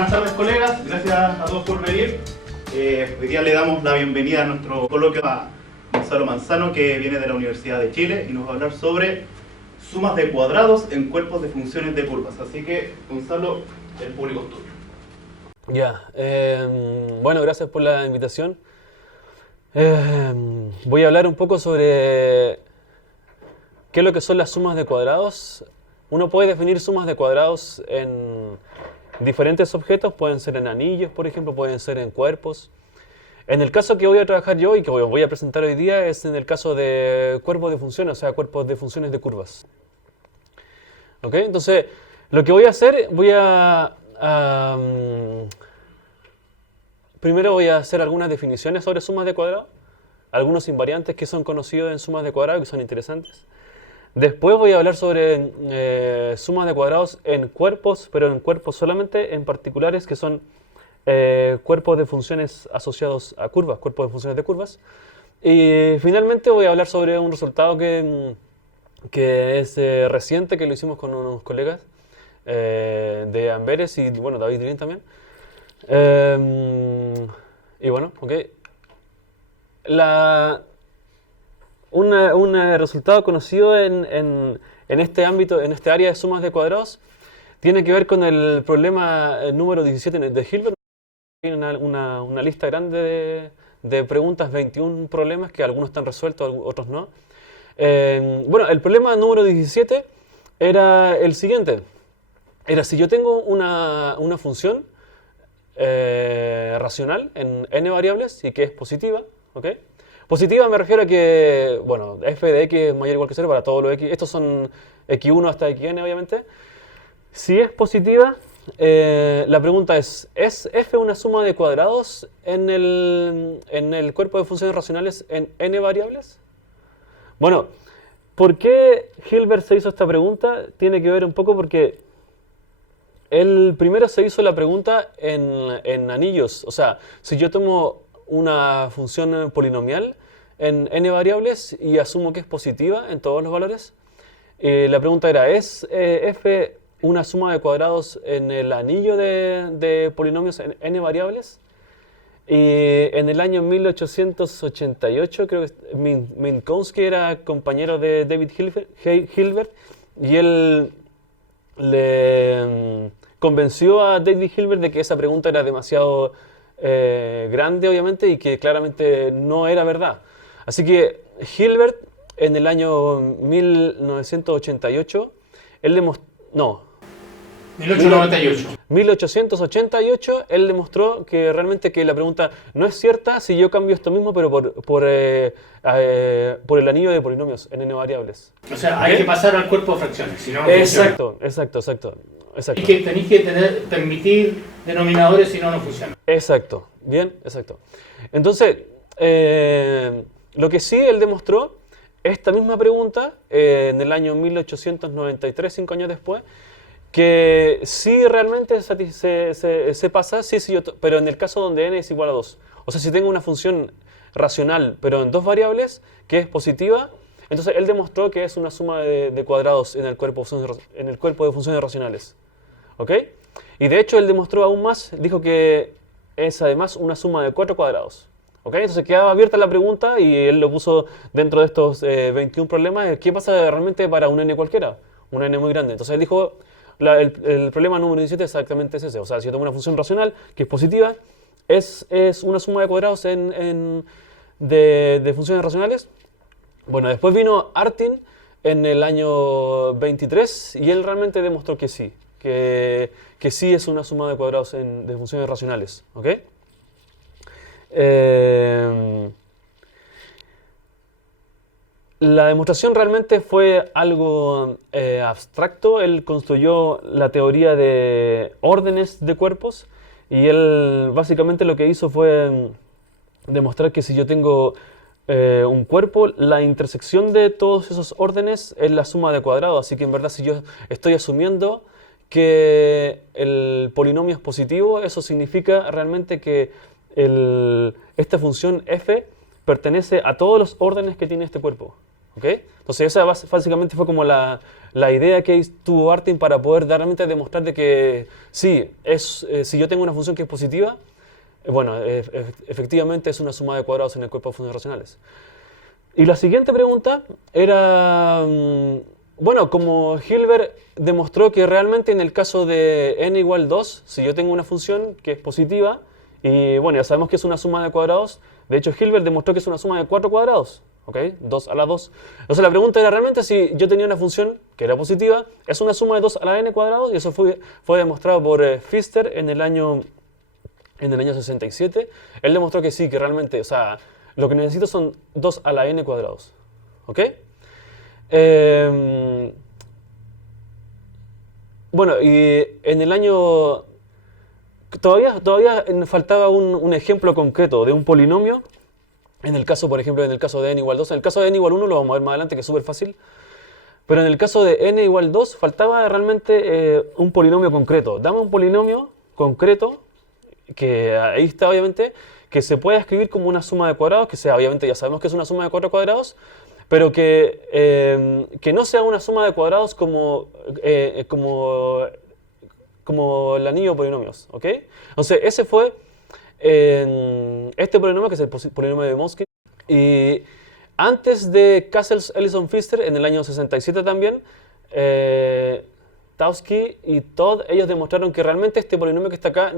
Buenas tardes, colegas, gracias a todos por venir. Hoy día le damos la bienvenida a nuestro coloquio a Gonzalo Manzano, que viene de la Universidad de Chile y nos va a hablar sobre sumas de cuadrados en cuerpos de funciones de curvas. Así que, Gonzalo, el público es tuyo. Bueno, gracias por la invitación. Voy a hablar un poco sobre qué es lo que son las sumas de cuadrados. Uno puede definir sumas de cuadrados en diferentes objetos, pueden ser en anillos, por ejemplo, pueden ser en cuerpos. En el caso que voy a trabajar yo y que voy a presentar hoy día es en el caso de cuerpos de funciones, o sea, cuerpos de funciones de curvas. ¿Ok? Entonces, lo que voy a hacer, primero voy a hacer algunas definiciones sobre sumas de cuadrados, algunos invariantes que son conocidos en sumas de cuadrados y que son interesantes. Después voy a hablar sobre sumas de cuadrados en cuerpos, pero en cuerpos solamente en particulares que son cuerpos de funciones asociados a curvas, cuerpos de funciones de curvas. Y finalmente voy a hablar sobre un resultado que es reciente, que lo hicimos con unos colegas de Amberes y bueno, David Green también. Y bueno, ok. Un resultado conocido en este ámbito, en este área de sumas de cuadrados, tiene que ver con el problema número 17 de Hilbert. Hay una lista grande de preguntas, 21 problemas, que algunos están resueltos, otros no. Bueno, el problema número 17 era el siguiente. Era si yo tengo una función racional en n variables y que es positiva, ¿ok? Positiva me refiero a que, bueno, f de x es mayor o igual que 0 para todos los x. Estos son x1 hasta xn, obviamente. Si es positiva, la pregunta ¿es f una suma de cuadrados en el cuerpo de funciones racionales en n variables? Bueno, ¿por qué Hilbert se hizo esta pregunta? Tiene que ver un poco porque él primero se hizo la pregunta en anillos. O sea, si yo tomo una función polinomial en n variables y asumo que es positiva en todos los valores, la pregunta era, ¿es f una suma de cuadrados en el anillo de polinomios en n variables? Y en el año 1888, creo que Minkowski era compañero de David Hilbert y él le convenció a David Hilbert de que esa pregunta era demasiado grande, obviamente, y que claramente no era verdad. Así que Hilbert, en el año 1988, él demostró... No. 1888, él demostró que realmente que la pregunta no es cierta si yo cambio esto mismo, pero por el anillo de polinomios en n variables. O sea, hay que pasar al cuerpo de fracciones, si no, no Exacto. Y que tenéis que permitir denominadores, si no, no funciona. Exacto, bien, exacto. Entonces, lo que sí él demostró, esta misma pregunta, en el año 1893, 5 años después, que sí realmente se pasa, pero en el caso donde n es igual a 2. O sea, si tengo una función racional, pero en dos variables, que es positiva, entonces él demostró que es una suma de cuadrados en el cuerpo de funciones racionales. ¿Ok? Y de hecho él demostró aún más, dijo que es además una suma de 4 cuadrados. ¿Ok? Entonces quedaba abierta la pregunta y él lo puso dentro de estos 21 problemas. ¿Qué pasa realmente para un n cualquiera? Un n muy grande. Entonces él dijo, el problema número 17 exactamente es ese. O sea, si yo tomo una función racional que es positiva, es una suma de cuadrados de funciones racionales. Bueno, después vino Artin en el año 23 y él realmente demostró que sí, que sí es una suma de cuadrados de funciones racionales. ¿Ok? La demostración realmente fue algo abstracto. Él construyó la teoría de órdenes de cuerpos y él básicamente lo que hizo fue demostrar que si yo tengo un cuerpo, la intersección de todos esos órdenes es la suma de cuadrados. Así que en verdad, si yo estoy asumiendo que el polinomio es positivo, eso significa realmente que esta función f pertenece a todos los órdenes que tiene este cuerpo. ¿ok? Entonces esa básicamente fue como la idea que tuvo Artin para poder realmente demostrar de que sí, si yo tengo una función que es positiva, bueno, efectivamente es una suma de cuadrados en el cuerpo de funciones racionales. Y la siguiente pregunta era, bueno, como Hilbert demostró que realmente en el caso de n igual 2, si yo tengo una función que es positiva, y bueno, ya sabemos que es una suma de cuadrados, de hecho Hilbert demostró que es una suma de 4 cuadrados, ¿ok? 2 a la 2. Entonces la pregunta era realmente si yo tenía una función que era positiva, es una suma de 2 a la n cuadrados, y eso fue demostrado por Pfister en el año 67. Él demostró que sí, que realmente, o sea, lo que necesito son 2 a la n cuadrados, ¿ok? Bueno, y en el año... Todavía faltaba un ejemplo concreto de un polinomio. En el caso, por ejemplo, en el caso de n igual 2. En el caso de n igual 1 lo vamos a ver más adelante, que es súper fácil. Pero en el caso de n igual 2 faltaba realmente un polinomio concreto. Dame un polinomio concreto, que ahí está obviamente, que se pueda escribir como una suma de cuadrados, que sea, obviamente ya sabemos que es una suma de 4 cuadrados, pero que no sea una suma de cuadrados como el anillo de polinomios, ¿ok? Entonces ese fue este polinomio, que es el polinomio de Moskin. Y antes de Cassels, Ellison, Pfister, en el año 67 también, Taussky y Todd, ellos demostraron que realmente este polinomio que está acá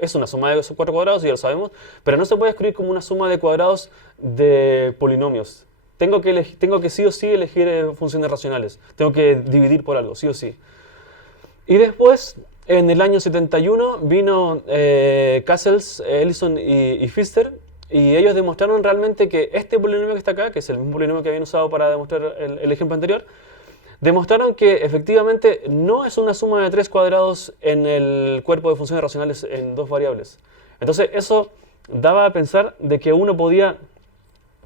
es una suma de 4 cuadrados, ya lo sabemos, pero no se puede escribir como una suma de cuadrados de polinomios. Tengo que sí o sí elegir funciones racionales. Tengo que dividir por algo, sí o sí. Y después, en el año 71, vino Cassels, Ellison y Pfister, y ellos demostraron realmente que este polinomio que está acá, que es el mismo polinomio que habían usado para demostrar el ejemplo anterior, demostraron que efectivamente no es una suma de 3 cuadrados en el cuerpo de funciones racionales en 2 variables. Entonces eso daba a pensar de que uno podía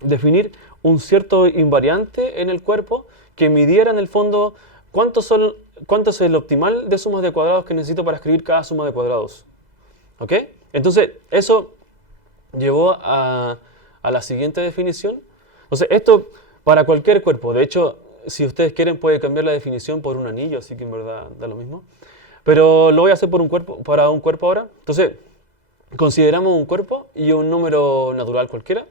definir un cierto invariante en el cuerpo que midiera en el fondo cuánto es el optimal de sumas de cuadrados que necesito para escribir cada suma de cuadrados. ¿Ok? Entonces eso llevó a la siguiente definición. Entonces esto para cualquier cuerpo, de hecho, si ustedes quieren puede cambiar la definición por un anillo, así que en verdad da lo mismo. Pero lo voy a hacer para un cuerpo ahora. Entonces, consideramos un cuerpo y un número natural cualquiera.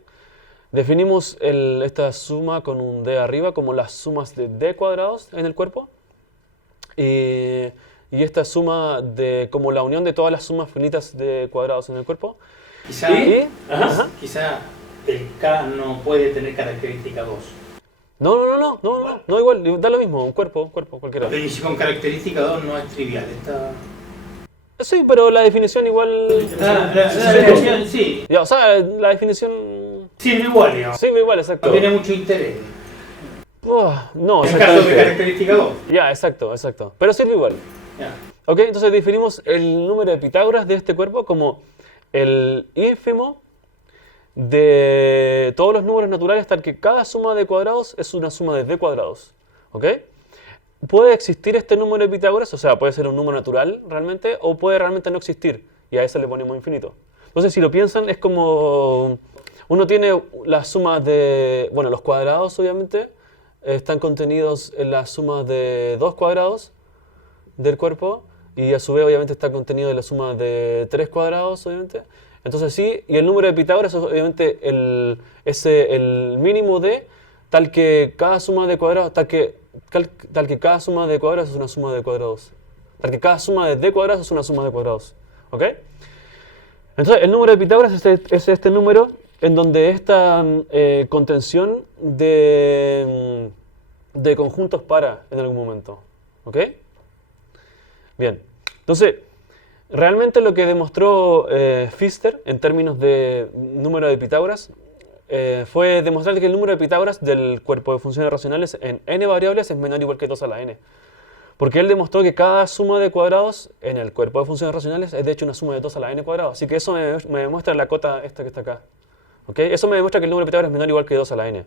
Definimos esta suma con un d arriba como las sumas de d cuadrados en el cuerpo. Y esta suma como la unión de todas las sumas finitas de cuadrados en el cuerpo. Quizá el K no puede tener característica 2. No, igual, da lo mismo, un cuerpo cualquiera. La definición con característica 2 no es trivial. Sí, pero la definición igual... La definición, sí. Ya, o sea, la definición... Sirve igual, digamos. Sirve igual, exacto. No tiene mucho interés. No, en el caso de característica 2. Ya, exacto. Pero sirve igual. Ya. Ok, entonces definimos el número de Pitágoras de este cuerpo como el ínfimo de todos los números naturales, tal que cada suma de cuadrados es una suma de d cuadrados. ¿Ok? Puede existir este número de Pitágoras, o sea, puede ser un número natural realmente, o puede realmente no existir, y a eso le ponemos infinito. Entonces, si lo piensan, es como... Uno tiene las sumas de... Bueno, los cuadrados, obviamente, están contenidos en las sumas de 2 cuadrados del cuerpo, y a su vez, obviamente, está contenido en la suma de 3 cuadrados, obviamente. Entonces, sí, y el número de Pitágoras es, obviamente, el mínimo de tal que cada suma de cuadrados, tal que cada suma de cuadrados es una suma de cuadrados. Tal que cada suma de d cuadrados es una suma de cuadrados. ¿Ok? Entonces, el número de Pitágoras es este número en donde esta contención de conjuntos para en algún momento. ¿Ok? Bien. Entonces, realmente lo que demostró Pfister en términos de número de Pitágoras fue demostrar que el número de Pitágoras del cuerpo de funciones racionales en n variables es menor o igual que 2 a la n. Porque él demostró que cada suma de cuadrados en el cuerpo de funciones racionales es de hecho una suma de 2 a la n cuadrado. Así que eso me demuestra la cota esta que está acá. ¿Okay? Eso me demuestra que el número de Pitágoras es menor o igual que 2 a la n.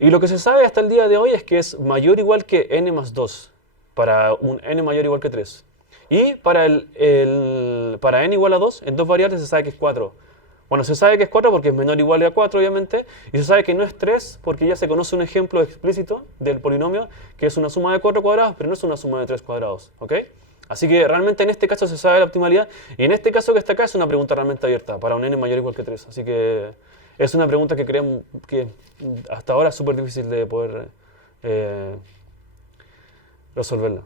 Y lo que se sabe hasta el día de hoy es que es mayor o igual que n más 2 para un n mayor o igual que 3. Y para n igual a 2, en 2 variables se sabe que es 4. Bueno, se sabe que es 4 porque es menor o igual a 4, obviamente, y se sabe que no es 3 porque ya se conoce un ejemplo explícito del polinomio, que es una suma de 4 cuadrados, pero no es una suma de 3 cuadrados, ¿ok? Así que realmente en este caso se sabe la optimalidad, y en este caso que está acá es una pregunta realmente abierta, para un n mayor o igual que 3, así que es una pregunta que creemos que hasta ahora es súper difícil de poder resolverla.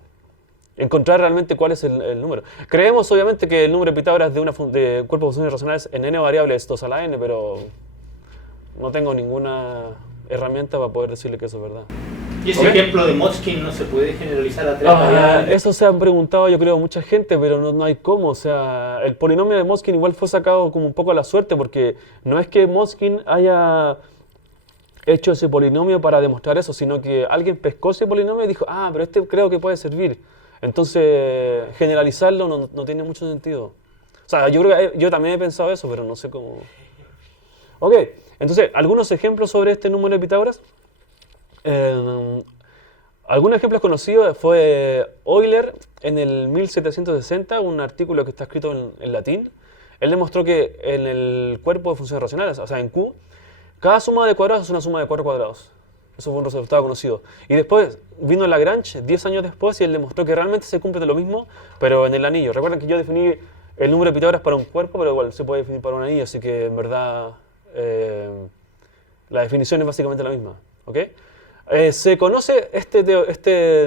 Encontrar realmente cuál es el número. Creemos obviamente que el número de Pitágoras de un cuerpo de funciones racionales en n variables es 2 a la n, pero no tengo ninguna herramienta para poder decirle que eso es verdad. Y ese ejemplo de Motzkin no se puede generalizar a 3 variables. Eso se han preguntado yo creo mucha gente, pero no hay cómo. O sea, el polinomio de Motzkin igual fue sacado como un poco a la suerte, porque no es que Motzkin haya hecho ese polinomio para demostrar eso, sino que alguien pescó ese polinomio y dijo, pero este creo que puede servir. Entonces, generalizarlo no tiene mucho sentido. O sea, yo creo que yo también he pensado eso, pero no sé cómo. Ok, entonces, algunos ejemplos sobre este número de Pitágoras. Algún ejemplo conocido fue Euler en el 1760, un artículo que está escrito en latín. Él demostró que en el cuerpo de funciones racionales, o sea, en Q, cada suma de cuadrados es una suma de 4 cuadrados. Eso fue un resultado conocido. Y después vino Lagrange, 10 años después, y él demostró que realmente se cumple de lo mismo, pero en el anillo. Recuerden que yo definí el número de Pitágoras para un cuerpo, pero igual se puede definir para un anillo, así que en verdad la definición es básicamente la misma. ¿Okay? Se conoce este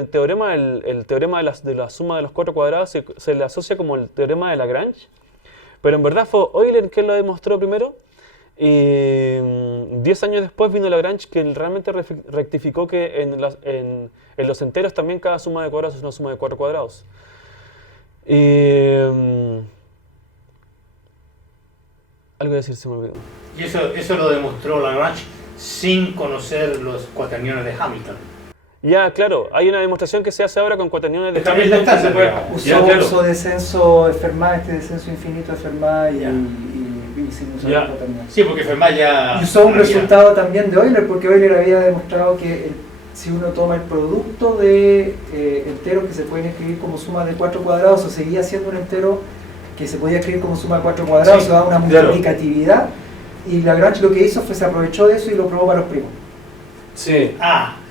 teorema, el teorema de la suma de los 4 cuadrados, se le asocia como el teorema de Lagrange, pero en verdad fue Euler quien lo demostró primero. Y 10 años después vino Lagrange, que realmente rectificó que en los enteros también cada suma de cuadrados es una suma de 4 cuadrados. Y algo que decir se me olvidó. Y eso lo demostró Lagrange sin conocer los cuaterniones de Hamilton. Ya, claro, hay una demostración que se hace ahora con cuaterniones de Hamilton. Usó descenso de Fermat, descenso infinito de Fermat y sin usar la cuaterniones. Sí, porque Fermat ya... Y usó un resultado también de Euler, porque Euler había demostrado que si uno toma el producto de enteros que se pueden escribir como suma de 4 cuadrados, o seguía siendo un entero que se podía escribir como suma de 4 cuadrados, se da una multiplicatividad, y Lagrange lo que hizo fue se aprovechó de eso y lo probó para los primos. Sí.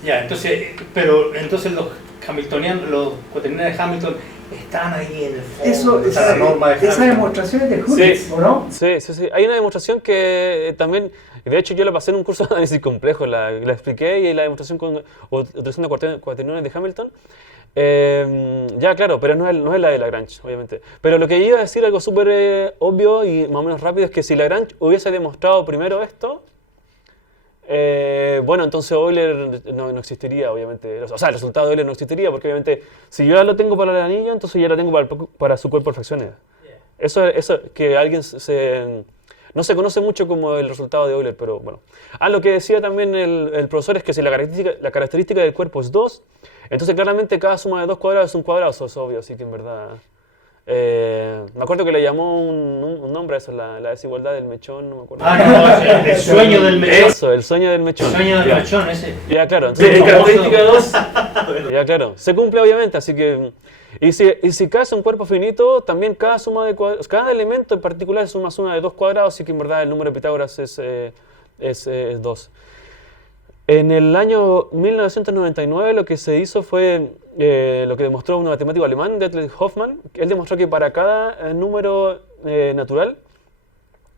Entonces los hamiltonianos, los cuaterniones de Hamilton están ahí en el fondo. Esa demostración es de Hurwitz, ¿o no? Sí. Hay una demostración que también, de hecho yo la pasé en un curso de análisis complejo, la expliqué, y la demostración utilizando cuaterniones de Hamilton. Claro, pero no es la de Lagrange, obviamente. Pero lo que iba a decir, algo súper obvio y más o menos rápido, es que si Lagrange hubiese demostrado primero esto, entonces Euler no existiría, obviamente. O sea, el resultado de Euler no existiría, porque obviamente si yo ya lo tengo para el anillo, entonces ya lo tengo para su cuerpo de fracciones. Eso que alguien no se conoce mucho como el resultado de Euler, pero bueno. Lo que decía también el profesor es que si la característica del cuerpo es 2, entonces claramente cada suma de 2 cuadrados es un cuadrado, eso es obvio, así que en verdad... me acuerdo que le llamó un nombre a eso, la desigualdad del mechón, no me acuerdo. El sueño del mechón. Eso, el sueño del mechón. El sueño del mechón, ese. Ya, claro. Entonces, característica 2. Ya, claro. Se cumple obviamente, así que... Y si cada es un cuerpo finito, también cada suma de cuadrados, cada elemento en particular es una suma de 2 cuadrados, así que en verdad el número de Pitágoras es 2. En el año 1999 lo que se hizo fue lo que demostró un matemático alemán, Detlef Hoffmann. Él demostró que para cada número natural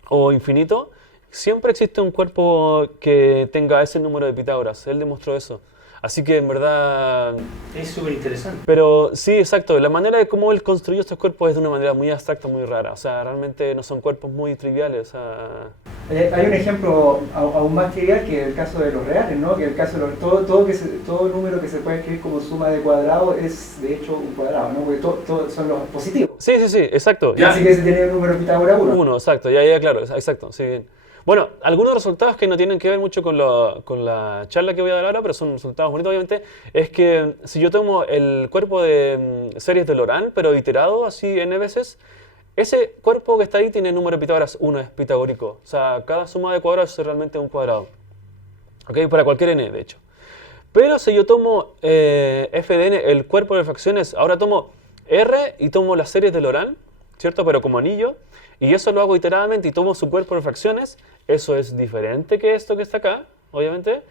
o infinito siempre existe un cuerpo que tenga ese número de Pitágoras. Él demostró eso. Así que en verdad... Es súper interesante. Pero sí, exacto. La manera de cómo él construyó estos cuerpos es de una manera muy abstracta, muy rara. O sea, realmente no son cuerpos muy triviales. O sea... Hay un ejemplo aún más trivial que el caso de los reales, ¿no? Que el caso de todo número que se puede escribir como suma de cuadrados es de hecho un cuadrado, ¿no? Porque todos son los positivos. Sí, exacto. Así que se tiene un número de Pitágoras 1. 1, exacto. Ya, claro. Exacto, sí, bien. Bueno, algunos resultados que no tienen que ver mucho con la charla que voy a dar ahora, pero son resultados bonitos obviamente, es que si yo tomo el cuerpo de series de Laurent, pero iterado así n veces, ese cuerpo que está ahí tiene número de Pitágoras 1, es pitagórico. O sea, cada suma de cuadrados es realmente un cuadrado. ¿Ok? Para cualquier n, de hecho. Pero si yo tomo f de n, el cuerpo de fracciones, ahora tomo R y tomo las series de Laurent, ¿cierto? Pero como anillo, y eso lo hago iteradamente y tomo su cuerpo de fracciones, eso es diferente que esto que está acá, obviamente,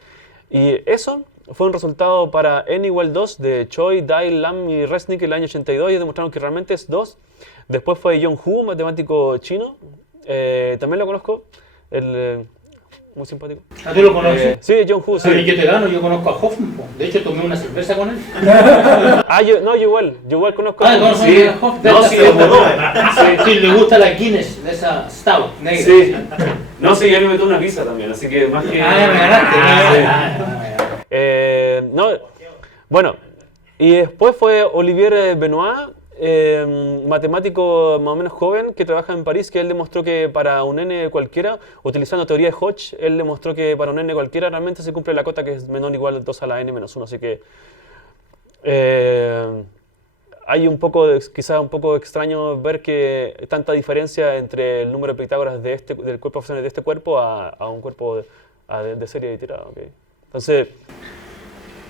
y eso fue un resultado para n igual 2 de Choi, Dai, Lam y Resnick en el año 82, y demostraron que realmente es 2. Después fue John Hu, matemático chino, también lo conozco, muy simpático. ¿Ah, tú lo conoces? Sí, John Hu, sí. Sí. Yo te gano, yo conozco a Hoffman. Po. De hecho, tomé una cerveza con él. Yo igual conozco. Ah, ¿conoces Sí. a Hoffman? No, sí, de motor. Sí, le gusta la Guinness, de esa stout negra. Sí. No, sí, él me metió una pizza también, así que más que... Ah, me ganaste. No, bueno, y después fue Olivier Benoit, matemático más o menos joven que trabaja en París, que él demostró que para un n cualquiera, utilizando teoría de Hodge, él demostró que para un n cualquiera realmente se cumple la cota que es menor o igual a 2 a la n menos 1, así que hay quizás un poco extraño ver que tanta diferencia entre el número de Pitágoras del cuerpo de fracciones de este cuerpo a un cuerpo de serie de tirada, ¿okay? Entonces,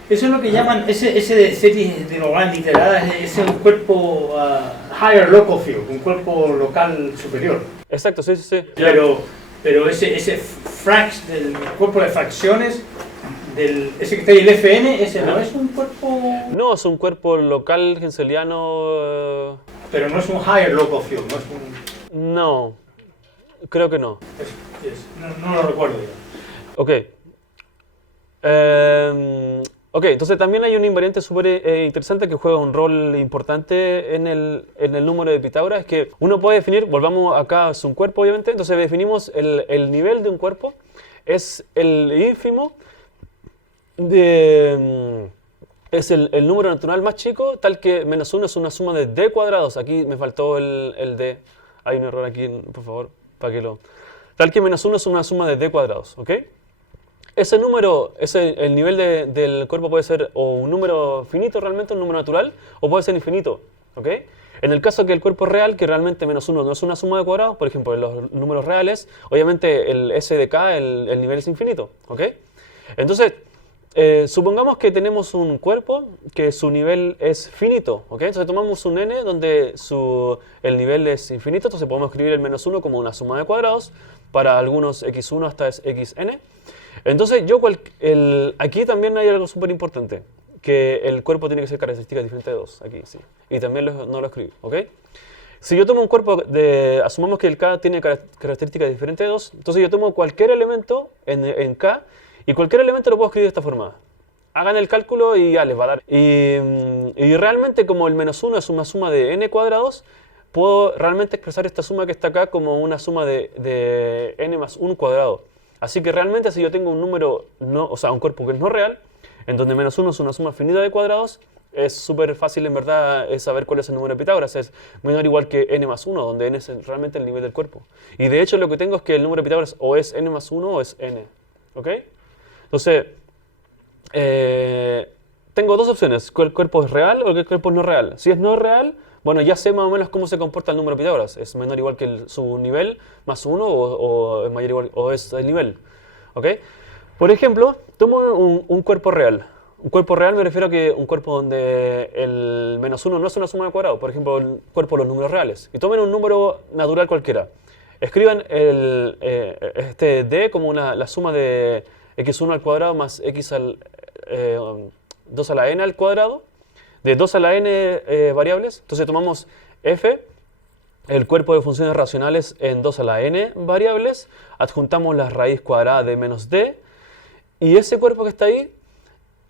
Eso es lo que llaman, ese de series de normal literadas, es un cuerpo higher local field, un cuerpo local superior. exacto, sí. Pero ese del cuerpo de fracciones, ese que está ahí, el FN, ese no es un cuerpo... no, es un cuerpo local henseliano. Pero no es un higher local field, no es un... No, creo que no. No lo recuerdo ya. Ok. Ok, entonces también hay un invariante súper interesante que juega un rol importante en el número de Pitágoras, es que uno puede definir, volvamos acá a un cuerpo obviamente, entonces definimos el nivel de un cuerpo, es el ínfimo, es el número natural más chico, tal que menos 1 es una suma de d cuadrados, aquí me faltó el d, hay un error aquí, por favor, para que lo... Tal que menos 1 es una suma de d cuadrados, ¿ok? Ese número, el nivel del cuerpo puede ser o un número finito realmente, un número natural, o puede ser infinito, ¿ok? En el caso que el cuerpo es real, que realmente menos 1 no es una suma de cuadrados, por ejemplo, en los números reales, obviamente el S de K, el nivel es infinito, ¿ok? Entonces, supongamos que tenemos un cuerpo que su nivel es finito, ¿ok? Entonces tomamos un n donde el nivel es infinito, entonces podemos escribir el menos 1 como una suma de cuadrados para algunos x1 hasta xn. Entonces, aquí también hay algo súper importante, que el cuerpo tiene que ser características diferentes de 2, aquí sí, y también no lo escribí, ¿ok? Si yo tomo un cuerpo asumamos que el K tiene características diferentes de 2, entonces yo tomo cualquier elemento en K, y cualquier elemento lo puedo escribir de esta forma. Hagan el cálculo y ya les va a dar. Y realmente como el menos 1 es una suma de n cuadrados, puedo realmente expresar esta suma que está acá como una suma de n más 1 cuadrado. Así que realmente si yo tengo un número, un cuerpo que es no real, en donde menos 1 es una suma finita de cuadrados, es súper fácil en verdad saber cuál es el número de Pitágoras. Es menor o igual que n más 1, donde n es realmente el nivel del cuerpo. Y de hecho lo que tengo es que el número de Pitágoras o es n más 1 o es n. ¿Ok? Entonces, tengo dos opciones, que el cuerpo es real o que el cuerpo es no real. Si es no real, bueno, ya sé más o menos cómo se comporta el número de Pitágoras. Es menor o igual que su nivel más 1 o es mayor o igual, o es el nivel. ¿Ok? Por ejemplo, tomo un cuerpo real. Un cuerpo real me refiero a que un cuerpo donde el menos 1 no es una suma de cuadrados. Por ejemplo, el cuerpo de los números reales. Y tomen un número natural cualquiera. Escriban este d como la suma de x1 al cuadrado más x al 2 a la n al cuadrado, de 2 a la n variables. Entonces tomamos f, el cuerpo de funciones racionales en 2 a la n variables, adjuntamos la raíz cuadrada de menos d, y ese cuerpo que está ahí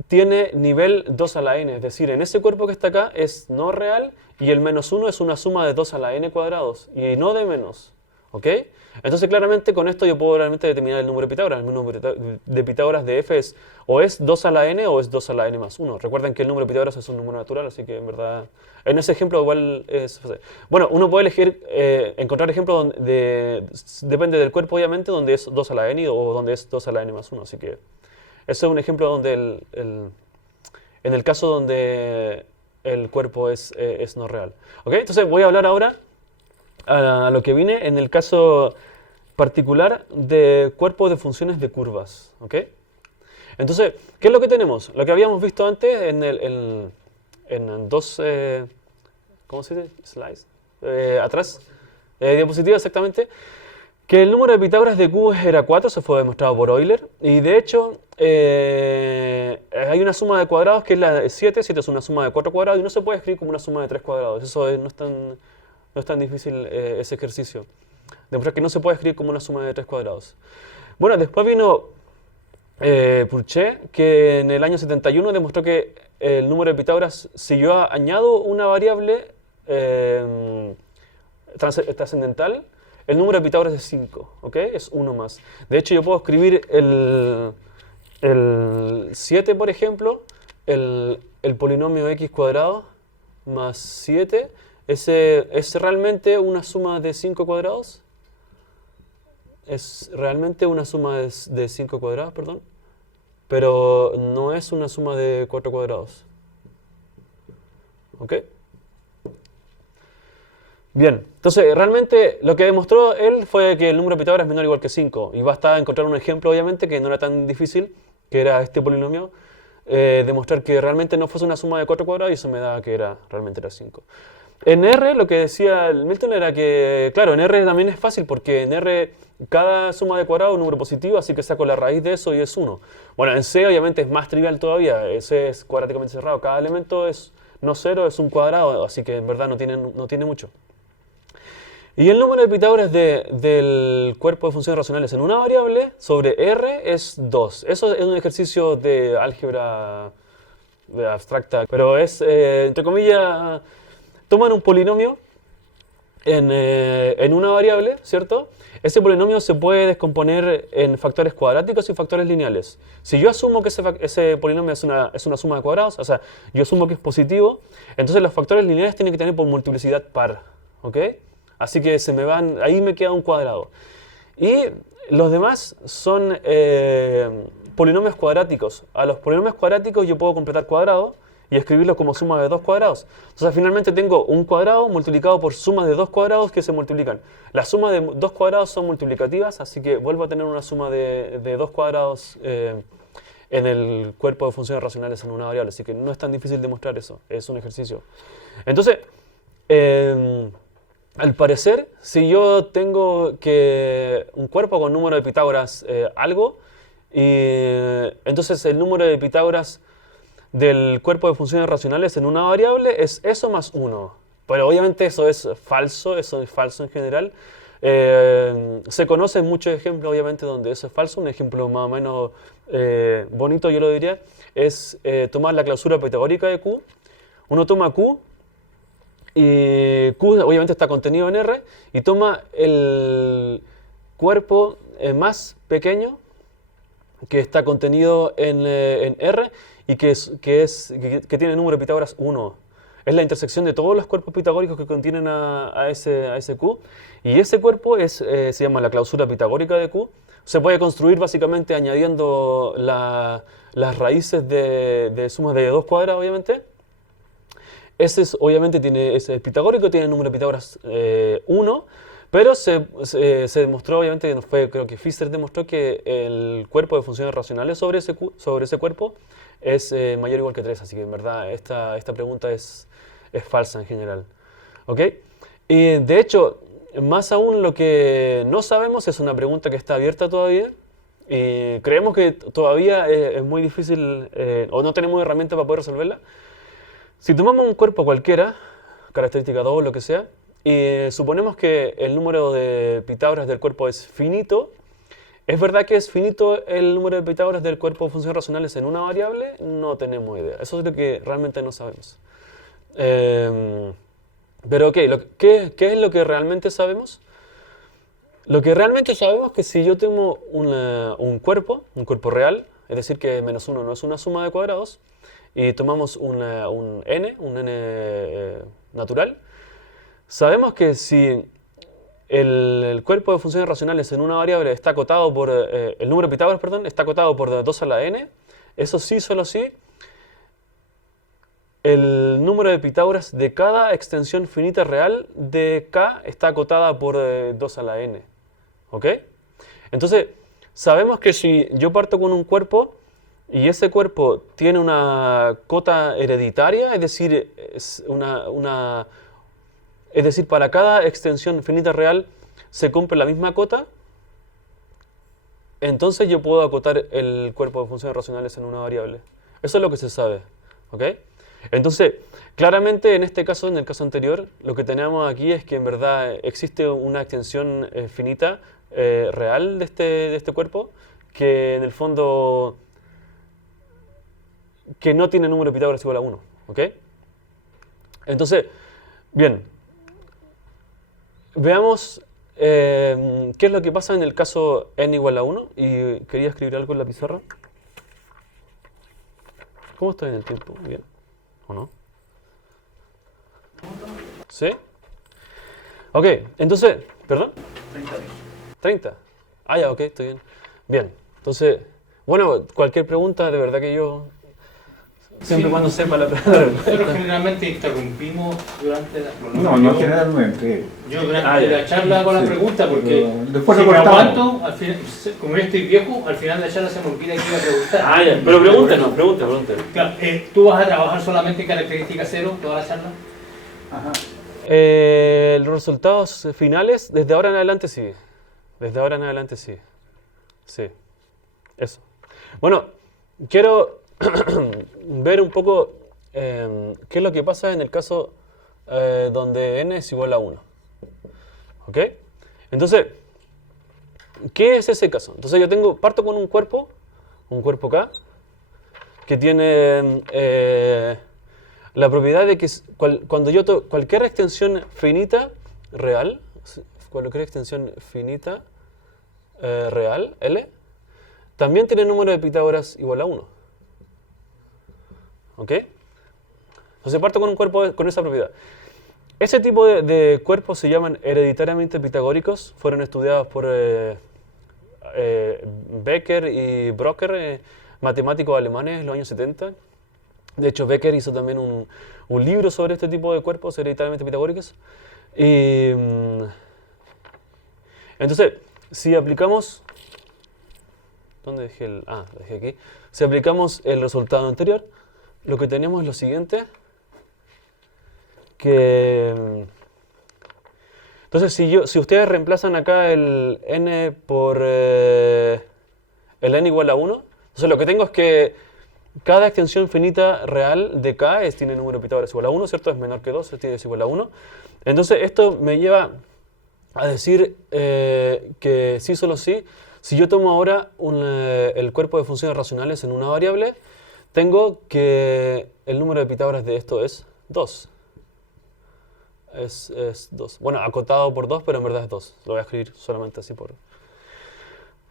tiene nivel 2 a la n, es decir, en ese cuerpo que está acá es no real, y el menos 1 es una suma de 2 a la n cuadrados, y no de menos. ¿Ok? Entonces claramente con esto yo puedo realmente determinar el número de Pitágoras. El número de Pitágoras de f es o es 2 a la n o es 2 a la n más 1. Recuerden que el número de Pitágoras es un número natural, así que en verdad, en ese ejemplo igual es... Bueno, uno puede elegir, encontrar ejemplos donde depende del cuerpo obviamente, donde es 2 a la n o donde es 2 a la n más 1. Así que ese es un ejemplo donde en el caso donde el cuerpo es no real. ¿Ok? Entonces voy a hablar ahora a lo que vine en el caso particular de cuerpos de funciones de curvas. ¿Ok? Entonces, ¿qué es lo que tenemos? Lo que habíamos visto antes en dos... ¿cómo se dice? Slides. atrás, diapositiva exactamente, que el número de Pitágoras de Q era 4, se fue demostrado por Euler, y de hecho hay una suma de cuadrados que es la de 7, 7 es una suma de 4 cuadrados y no se puede escribir como una suma de 3 cuadrados, eso no es tan difícil ese ejercicio, demostrar que no se puede escribir como una suma de 3 cuadrados. Bueno, después vino Purché, que en el año 71 demostró que el número de Pitágoras, si yo añado una variable trascendental, el número de Pitágoras es 5, ¿ok? Es 1 más. De hecho, yo puedo escribir el 7, por ejemplo, el polinomio x cuadrado más 7, ¿es realmente una suma de 5 cuadrados? Es realmente una suma de 5 cuadrados, perdón. Pero no es una suma de 4 cuadrados. ¿Ok? Bien, entonces realmente lo que demostró él fue que el número de Pitágoras es menor o igual que 5. Y basta encontrar un ejemplo, obviamente, que no era tan difícil, que era este polinomio, demostrar que realmente no fuese una suma de 4 cuadrados y eso me daba que realmente era 5. En R lo que decía el Milton era que, claro, en R también es fácil porque en R cada suma de cuadrado es un número positivo, así que saco la raíz de eso y es 1. Bueno, en C obviamente es más trivial todavía, C es cuadráticamente cerrado, cada elemento es no 0, es un cuadrado, así que en verdad no tiene mucho. Y el número de Pitágoras del cuerpo de funciones racionales en una variable sobre R es 2. Eso es un ejercicio de álgebra abstracta, pero es, entre comillas, toman un polinomio en una variable, ¿cierto? Ese polinomio se puede descomponer en factores cuadráticos y factores lineales. Si yo asumo que ese polinomio es una suma de cuadrados, o sea, yo asumo que es positivo, entonces los factores lineales tienen que tener por multiplicidad par, ¿ok? Así que ahí me queda un cuadrado. Y los demás son polinomios cuadráticos. A los polinomios cuadráticos yo puedo completar cuadrado y escribirlos como suma de 2 cuadrados. Entonces finalmente tengo un cuadrado multiplicado por sumas de 2 cuadrados que se multiplican. Las sumas de 2 cuadrados son multiplicativas, así que vuelvo a tener una suma de 2 cuadrados en el cuerpo de funciones racionales en una variable. Así que no es tan difícil demostrar eso, es un ejercicio. Entonces, al parecer, si yo tengo un cuerpo con número de Pitágoras algo, y entonces el número de Pitágoras del cuerpo de funciones racionales en una variable es eso más 1. Pero obviamente eso es falso en general. Se conocen muchos ejemplos, obviamente, donde eso es falso. Un ejemplo más o menos bonito, yo lo diría, es tomar la clausura pitagórica de Q. Uno toma Q, y Q obviamente está contenido en R, y toma el cuerpo más pequeño que está contenido en R y que tiene el número de Pitágoras 1. Es la intersección de todos los cuerpos pitagóricos que contienen a ese Q, y ese cuerpo se llama la clausura pitagórica de Q. Se puede construir básicamente añadiendo las raíces de sumas de 2 cuadrados, obviamente. Obviamente es pitagórico, tiene el número de Pitágoras 1, pero se demostró, obviamente, creo que Pfister demostró que el cuerpo de funciones racionales sobre ese cuerpo es mayor o igual que 3, así que en verdad esta pregunta es falsa en general. ¿Ok? Y de hecho, más aún lo que no sabemos es una pregunta que está abierta todavía, y creemos que todavía es muy difícil o no tenemos herramientas para poder resolverla. Si tomamos un cuerpo cualquiera, característica 2, lo que sea, y suponemos que el número de Pitágoras del cuerpo es finito, ¿es verdad que es finito el número de Pitágoras del cuerpo de funciones racionales en una variable? No tenemos idea. Eso es lo que realmente no sabemos. Pero ok, ¿qué es lo que realmente sabemos? Lo que realmente sabemos es que si yo tengo un cuerpo real, es decir que menos 1 no es una suma de cuadrados, y tomamos un n natural, sabemos que si el cuerpo de funciones racionales en una variable está acotado por, el número de Pitágoras, perdón, está acotado por 2 a la n, eso sí, solo sí, el número de Pitágoras de cada extensión finita real de K está acotada por 2 a la n. ¿Ok? Entonces, sabemos que si yo parto con un cuerpo y ese cuerpo tiene una cota hereditaria, es decir, es es decir, para cada extensión finita real se cumple la misma cota, entonces yo puedo acotar el cuerpo de funciones racionales en una variable. Eso es lo que se sabe, ¿ok? Entonces, claramente en este caso, en el caso anterior, lo que tenemos aquí es que en verdad existe una extensión finita real de este cuerpo que en el fondo que no tiene número de Pitágoras igual a 1, ¿ok? Entonces, bien, veamos qué es lo que pasa en el caso n igual a 1 y quería escribir algo en la pizarra. ¿Cómo estoy en el tiempo? ¿Bien? ¿O no? ¿Sí? Ok, entonces, ¿perdón? 30. Ah, ya, ok, estoy bien. Bien, entonces, bueno, cualquier pregunta, de verdad que yo siempre cuando sepa la Nosotros pregunta. generalmente interrumpimos durante la... No, generalmente. Yo durante la charla hago la Sí, pregunta porque pero después si lo me cortamos. aguanto, al final, como yo estoy viejo, al final de la charla se me olvida que iba a preguntar. Ah, ya, pero pregúntenos, pregúntenos. Claro, ¿tú vas a trabajar solamente en características cero toda la charla? Ajá. Los resultados finales, desde ahora en adelante sí. Desde ahora en adelante sí. Sí. Eso. Bueno, quiero ver un poco qué es lo que pasa en el caso donde n es igual a 1. ¿Ok? Entonces, ¿qué es ese caso? Entonces yo parto con un cuerpo K, que tiene la propiedad de que cuando yo cualquier extensión finita real, real, L, también tiene número de Pitágoras igual a 1. ¿Ok? Entonces parto con un cuerpo con esa propiedad. Ese tipo de cuerpos se llaman hereditariamente pitagóricos. Fueron estudiados por Becker y Brocker, matemáticos alemanes en los años 70. De hecho, Becker hizo también un libro sobre este tipo de cuerpos hereditariamente pitagóricos. Y entonces, si aplicamos... ¿Dónde dejé el...? Ah, lo dejé aquí. Si aplicamos el resultado anterior, lo que tenemos es lo siguiente. Entonces, si ustedes reemplazan acá el n por el n igual a 1, entonces lo que tengo es que cada extensión finita real de K tiene número de Pitágoras igual a 1, ¿cierto? Es menor que 2, es igual a 1. Entonces, esto me lleva a decir que sí, solo sí, si yo tomo ahora el cuerpo de funciones racionales en una variable, tengo que el número de Pitágoras de esto es 2. Es 2. Bueno, acotado por 2, pero en verdad es 2. Lo voy a escribir solamente así por...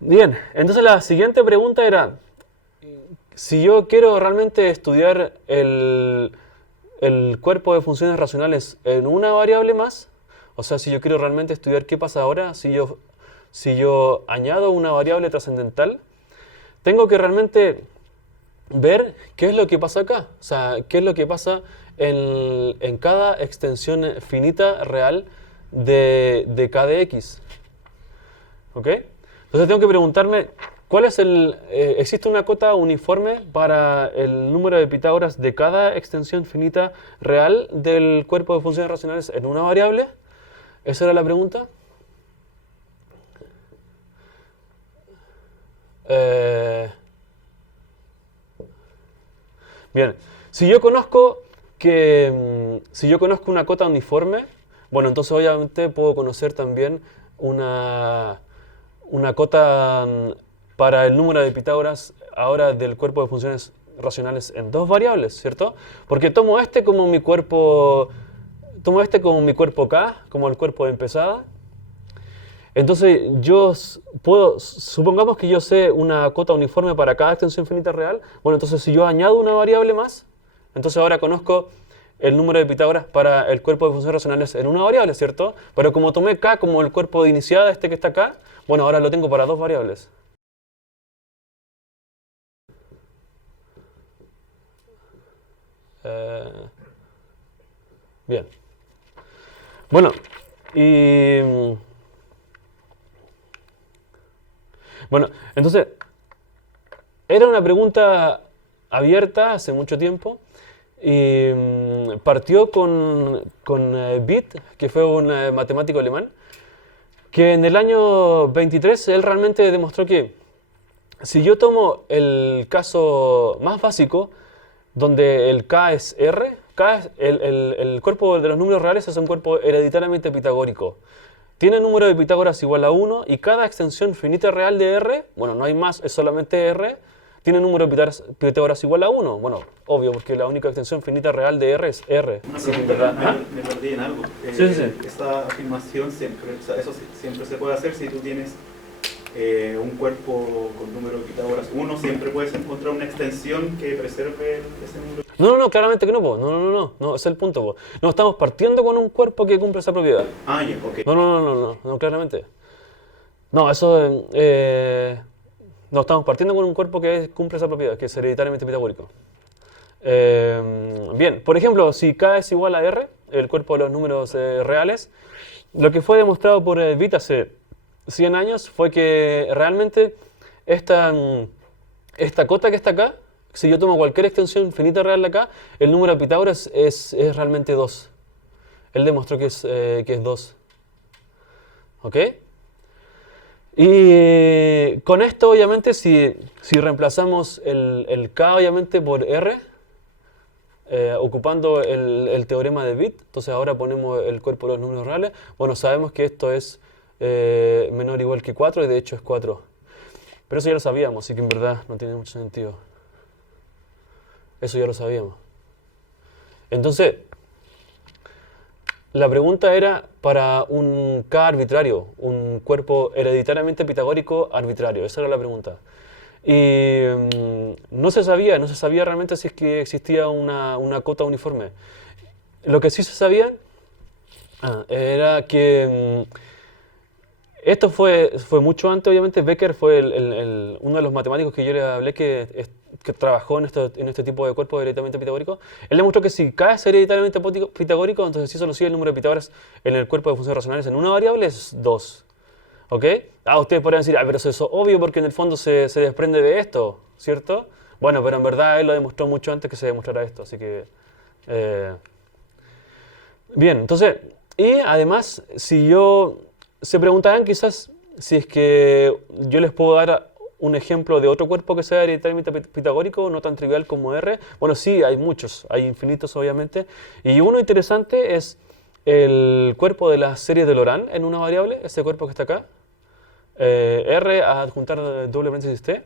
Bien, entonces la siguiente pregunta era, si yo quiero realmente estudiar el cuerpo de funciones racionales en una variable más, o sea, si yo quiero realmente estudiar qué pasa ahora, si yo añado una variable trascendental, tengo que realmente ver qué es lo que pasa acá. O sea, qué es lo que pasa en cada extensión finita real de K de X. ¿Ok? Entonces tengo que preguntarme, ¿cuál es ¿existe una cota uniforme para el número de Pitágoras de cada extensión finita real del cuerpo de funciones racionales en una variable? ¿Esa era la pregunta? Bien, si yo conozco una cota uniforme, bueno, entonces obviamente puedo conocer también una cota para el número de Pitágoras ahora del cuerpo de funciones racionales en dos variables, ¿cierto? Porque tomo este como mi cuerpo K, como el cuerpo de empezada. Entonces supongamos que yo sé una cota uniforme para cada extensión finita real. Bueno, entonces si yo añado una variable más, entonces ahora conozco el número de Pitágoras para el cuerpo de funciones racionales en una variable, ¿cierto? Pero como tomé K como el cuerpo de iniciada, este que está acá, bueno, ahora lo tengo para dos variables. Bien. Bueno, bueno, entonces, era una pregunta abierta hace mucho tiempo Y partió con Witt, que fue un matemático alemán, que en el año 23 él realmente demostró que si yo tomo el caso más básico, donde el K es R, el cuerpo de los números reales es un cuerpo hereditariamente pitagórico. Tiene número de Pitágoras igual a 1 y cada extensión finita real de R, bueno, no hay más, es solamente R, tiene número de Pitágoras igual a 1. Bueno, obvio, porque la única extensión finita real de R es R. Una Sí, pregunta, ¿verdad? me perdí en algo. Sí, sí. Esa afirmación siempre, o sea, eso siempre se puede hacer si tú tienes un cuerpo con número de Pitágoras 1, siempre puedes encontrar una extensión que preserve ese número. No, claramente que no, po. No, ese es el punto, po. No, estamos partiendo con un cuerpo que cumple esa propiedad. Ah, ya, ok. No, claramente. No, eso, no, estamos partiendo con un cuerpo que cumple esa propiedad, que es hereditariamente pitagórico. Bien, por ejemplo, si K es igual a R, el cuerpo de los números reales, lo que fue demostrado por Witt hace 100 años fue que realmente esta cota que está acá, si yo tomo cualquier extensión finita real de acá, el número de Pitágoras es realmente 2. Él demostró que es 2. ¿Ok? Y con esto, obviamente, si reemplazamos el K, obviamente, por R, ocupando el teorema de Witt, entonces ahora ponemos el cuerpo de los números reales, bueno, sabemos que esto es menor o igual que 4 y de hecho es 4. Pero eso ya lo sabíamos, así que en verdad no tiene mucho sentido. Eso ya lo sabíamos. Entonces, la pregunta era para un K arbitrario, un cuerpo hereditariamente pitagórico arbitrario. Esa era la pregunta. Y no se sabía realmente si es que existía una cota uniforme. Lo que sí se sabía era que esto fue mucho antes, obviamente. Becker fue uno de los matemáticos que yo le hablé que trabajó en este tipo de cuerpos hereditariamente pitagóricos. Él demostró que si K es hereditariamente pitagórico, entonces si solo sigue el número de Pitágoras en el cuerpo de funciones racionales en una variable es 2. ¿Ok? Ustedes podrían decir, pero eso es obvio porque en el fondo se desprende de esto, ¿cierto? Bueno, pero en verdad él lo demostró mucho antes que se demostrara esto, así que... Bien, entonces, y además, se preguntarán quizás si es que yo les puedo dar un ejemplo de otro cuerpo que sea hereditariamente pitagórico, no tan trivial como R. Bueno, sí, hay muchos, hay infinitos obviamente. Y uno interesante es el cuerpo de la serie de Laurent en una variable, ese cuerpo que está acá. R a adjuntar doble paréntesis T.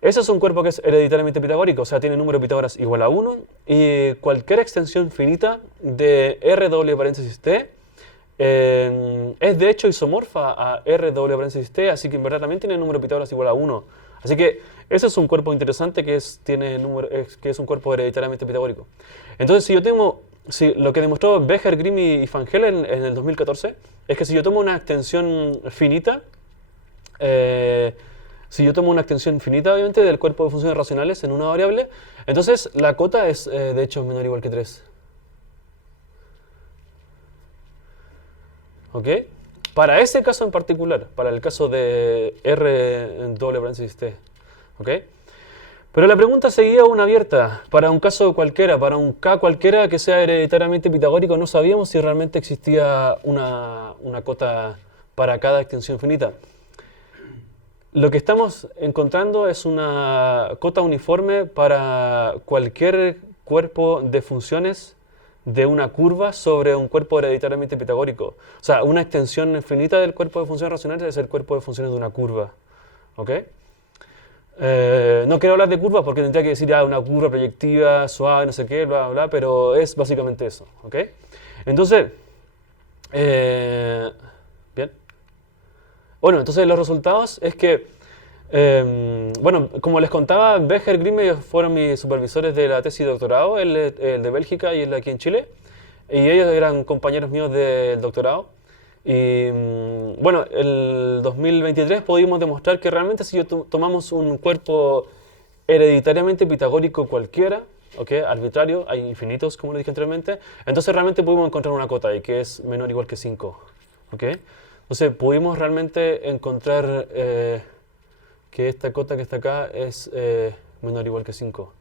Ese es un cuerpo que es hereditariamente pitagórico, o sea, tiene número de Pitágoras igual a 1 y cualquier extensión finita de R doble paréntesis T es de hecho isomorfa a R doble paréntesis T, así que en verdad también tiene número de Pitágoras igual a 1. Así que ese es un cuerpo interesante que es un cuerpo hereditariamente pitagórico. Entonces, lo que demostró Becher, Grimm y Van Helen en el 2014 es que si yo tomo una extensión finita, obviamente, del cuerpo de funciones racionales en una variable, entonces la cota es, de hecho, menor o igual que 3. ¿Ok? Para ese caso en particular, para el caso de R en doble paréntesis T. ¿Ok? Pero la pregunta seguía aún abierta. Para un caso cualquiera, para un K cualquiera que sea hereditariamente pitagórico, no sabíamos si realmente existía una cota para cada extensión finita. Lo que estamos encontrando es una cota uniforme para cualquier cuerpo de funciones de una curva sobre un cuerpo hereditariamente pitagórico. O sea, una extensión infinita del cuerpo de funciones racionales es el cuerpo de funciones de una curva. ¿Ok? No quiero hablar de curvas porque tendría que decir una curva proyectiva, suave, no sé qué, bla, bla, bla, pero es básicamente eso. ¿Ok? Entonces, bien. Bueno, entonces los resultados es que, bueno, como les contaba, Becher, Grimm fueron mis supervisores de la tesis de doctorado, el de Bélgica y el de aquí en Chile, y ellos eran compañeros míos del doctorado. Y bueno, el 2023 pudimos demostrar que realmente si tomamos un cuerpo hereditariamente pitagórico cualquiera, ¿okay? Arbitrario, hay infinitos como lo dije anteriormente, entonces realmente pudimos encontrar una cota y que es menor o igual que 5. ¿Okay? Entonces pudimos realmente encontrar que esta cota que está acá es menor o igual que 5.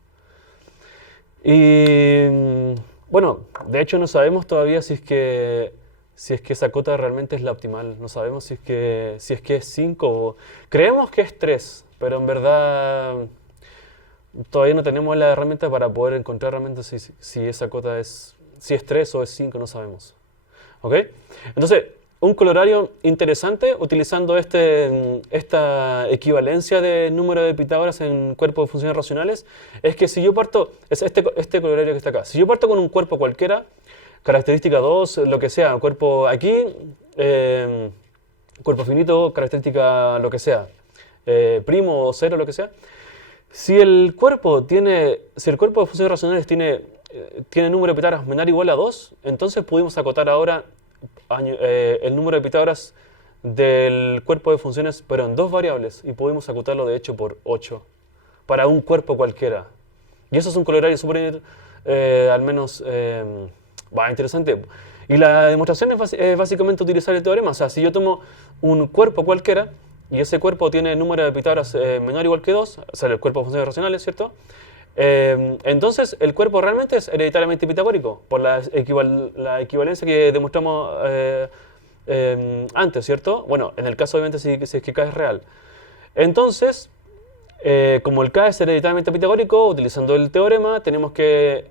Y bueno, de hecho no sabemos todavía si es que esa cota realmente es la optimal. No sabemos si es que es 5 o... Creemos que es 3, pero en verdad todavía no tenemos la herramienta para poder encontrar realmente si esa cota si es 3 o es 5, no sabemos. ¿Ok? Entonces, un colorario interesante utilizando esta equivalencia de número de Pitágoras en cuerpos de funciones racionales es que si yo parto, es este colorario que está acá, si yo parto con un cuerpo cualquiera, característica 2, lo que sea, cuerpo aquí, cuerpo finito, característica lo que sea, primo o cero, lo que sea, si el cuerpo de funciones racionales tiene número de Pitágoras menor o igual a 2, entonces pudimos acotar ahora el número de Pitágoras del cuerpo de funciones, pero en 2 variables, y pudimos acotarlo de hecho por 8, para un cuerpo cualquiera. Y eso es un colorario súper, al menos, interesante. Y la demostración es básicamente utilizar el teorema. O sea, si yo tomo un cuerpo cualquiera, y ese cuerpo tiene número de Pitágoras menor o igual que 2, o sea, el cuerpo de funciones racionales, ¿cierto? Entonces, el cuerpo realmente es hereditariamente pitagórico, por la equivalencia que demostramos antes, ¿cierto? Bueno, en el caso obviamente si es que K es real. Entonces, como el K es hereditariamente pitagórico, utilizando el teorema, tenemos que,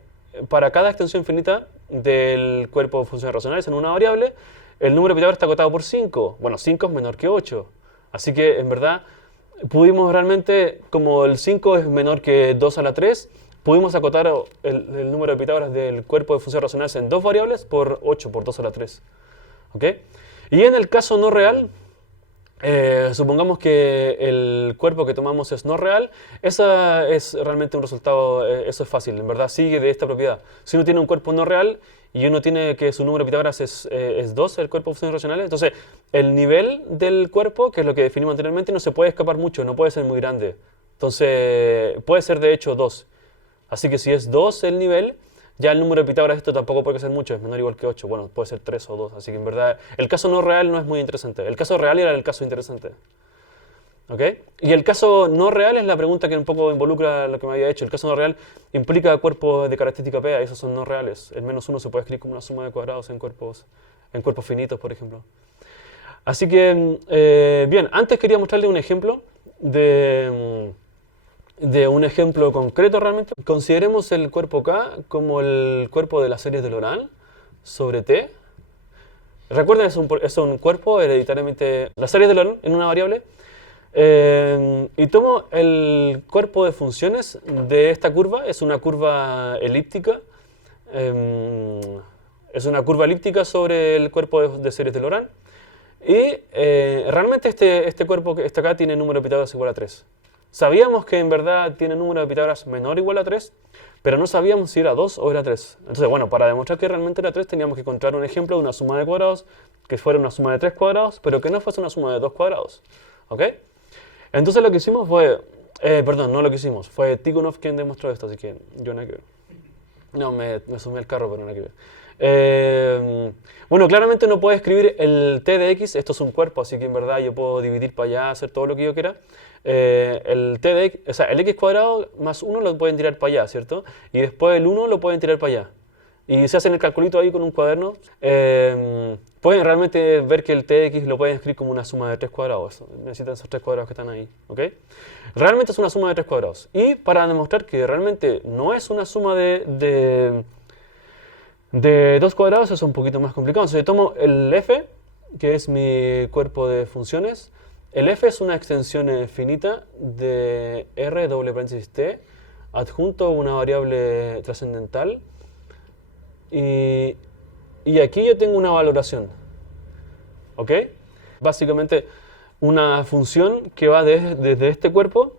para cada extensión finita del cuerpo de funciones racionales en una variable, el número de Pitágoras está acotado por 5. Bueno, 5 es menor que 8. Así que, en verdad, pudimos realmente, como el 5 es menor que 2 a la 3, pudimos acotar el número de Pitágoras del cuerpo de funciones racionales en 2 variables por 8, por 2 a la 3. ¿Ok? Y en el caso no real, supongamos que el cuerpo que tomamos es no real, esa es realmente un resultado, eso es fácil, en verdad sigue de esta propiedad. Si uno tiene un cuerpo no real y uno tiene que su número de Pitágoras es 2, el cuerpo de funciones racionales, entonces el nivel del cuerpo, que es lo que definimos anteriormente, no se puede escapar mucho, no puede ser muy grande. Entonces puede ser de hecho 2. Así que si es 2 el nivel, ya el número de Pitágoras esto tampoco puede ser mucho, es menor o igual que 8. Bueno, puede ser 3 o 2. Así que en verdad el caso no real no es muy interesante. El caso real era el caso interesante. ¿Ok? Y el caso no real es la pregunta que un poco involucra lo que me había hecho. El caso no real implica cuerpos de característica P, esos son no reales. El menos 1 se puede escribir como una suma de cuadrados en cuerpos finitos, por ejemplo. Así que, bien, antes quería mostrarles un ejemplo de un ejemplo concreto realmente. Consideremos el cuerpo K como el cuerpo de las series de Laurent sobre T. Recuerden, es un cuerpo hereditariamente las series de Laurent en una variable. Y tomo el cuerpo de funciones de esta curva, es una curva elíptica. Es una curva elíptica sobre el cuerpo de series de Laurent. Y realmente este cuerpo que está acá tiene número de Pitágoras igual a 3. Sabíamos que en verdad tiene número de Pitágoras menor o igual a 3, pero no sabíamos si era 2 o era 3. Entonces, bueno, para demostrar que realmente era 3 teníamos que encontrar un ejemplo de una suma de cuadrados que fuera una suma de 3 cuadrados, pero que no fuese una suma de 2 cuadrados. ¿Ok? Entonces lo que hicimos fue... no lo que hicimos, fue Tikhonov quien demostró esto, así que yo no hay que ver. No, me sumé al carro, pero no hay que ver. Bueno, claramente no puedo escribir el t de x, esto es un cuerpo, así que en verdad yo puedo dividir para allá, hacer todo lo que yo quiera. El t de x, o sea, el x cuadrado más 1 lo pueden tirar para allá, ¿cierto? Y después el 1 lo pueden tirar para allá. Y si hacen el calculito ahí con un cuaderno, pueden realmente ver que el t de x lo pueden escribir como una suma de 3 cuadrados. Necesitan esos 3 cuadrados que están ahí, ¿ok? Realmente es una suma de 3 cuadrados. Y para demostrar que realmente no es una suma de 2 cuadrados, es un poquito más complicado. Entonces tomo el f, que es mi cuerpo de funciones. El f es una extensión finita de r doble paréntesis t, adjunto una variable trascendental. Y aquí yo tengo una valoración, ¿ok? Básicamente una función que va desde este cuerpo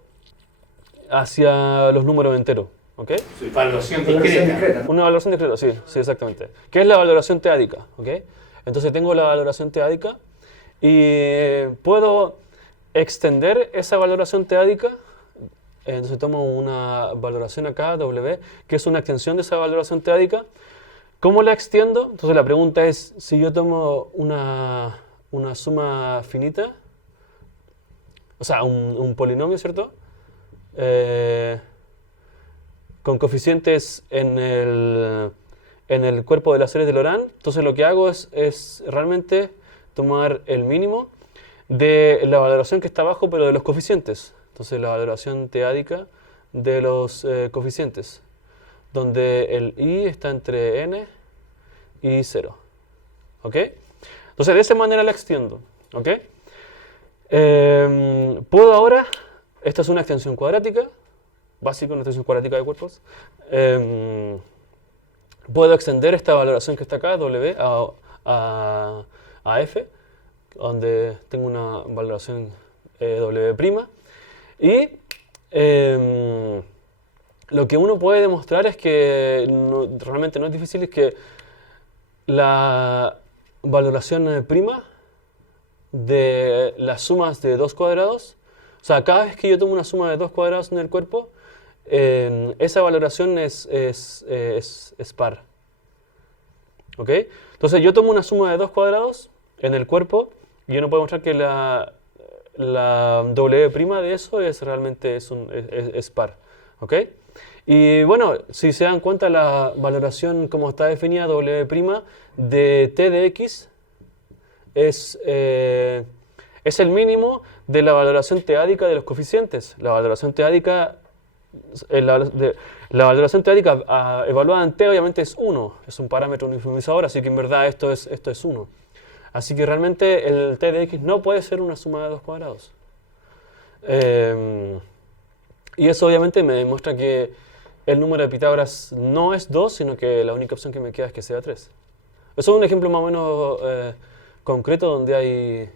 hacia los números enteros, ¿ok? Su valoración discreta. Una valoración discreta, sí, exactamente. ¿Qué es la valoración teádica? ¿Ok? Entonces tengo la valoración teádica y puedo extender esa valoración teádica. Entonces tomo una valoración acá, W, que es una extensión de esa valoración teádica. ¿Cómo la extiendo? Entonces la pregunta es, si yo tomo una suma finita, o sea, un polinomio, ¿cierto? con coeficientes en el cuerpo de las series de Laurent. Entonces lo que hago es realmente tomar el mínimo de la valoración que está abajo, pero de los coeficientes. Entonces la valoración teádica de los coeficientes, donde el i está entre n y 0. ¿Ok? Entonces de esa manera la extiendo. ¿Ok? Puedo ahora, esta es una extensión cuadrática, básico, una extensión cuadrática de cuerpos. Puedo extender esta valoración que está acá, W, a F, donde tengo una valoración W'. Y lo que uno puede demostrar es que realmente no es difícil, es que la valoración prima de las sumas de dos cuadrados, o sea, cada vez que yo tomo una suma de dos cuadrados en el cuerpo, esa valoración es par. ¿Ok? Entonces yo tomo una suma de dos cuadrados en el cuerpo y yo no puedo mostrar que la W' de eso es realmente es par. ¿Ok? Y bueno, si se dan cuenta, la valoración como está definida W' de t de x es el mínimo de la valoración teádica de los coeficientes. La valoración teádica evaluada en t obviamente es 1, es un parámetro uniformizador, así que en verdad esto es 1. Así que realmente el t de x no puede ser una suma de dos cuadrados. Y eso obviamente me demuestra que el número de Pitágoras no es 2, sino que la única opción que me queda es que sea 3. Eso es un ejemplo más o menos concreto donde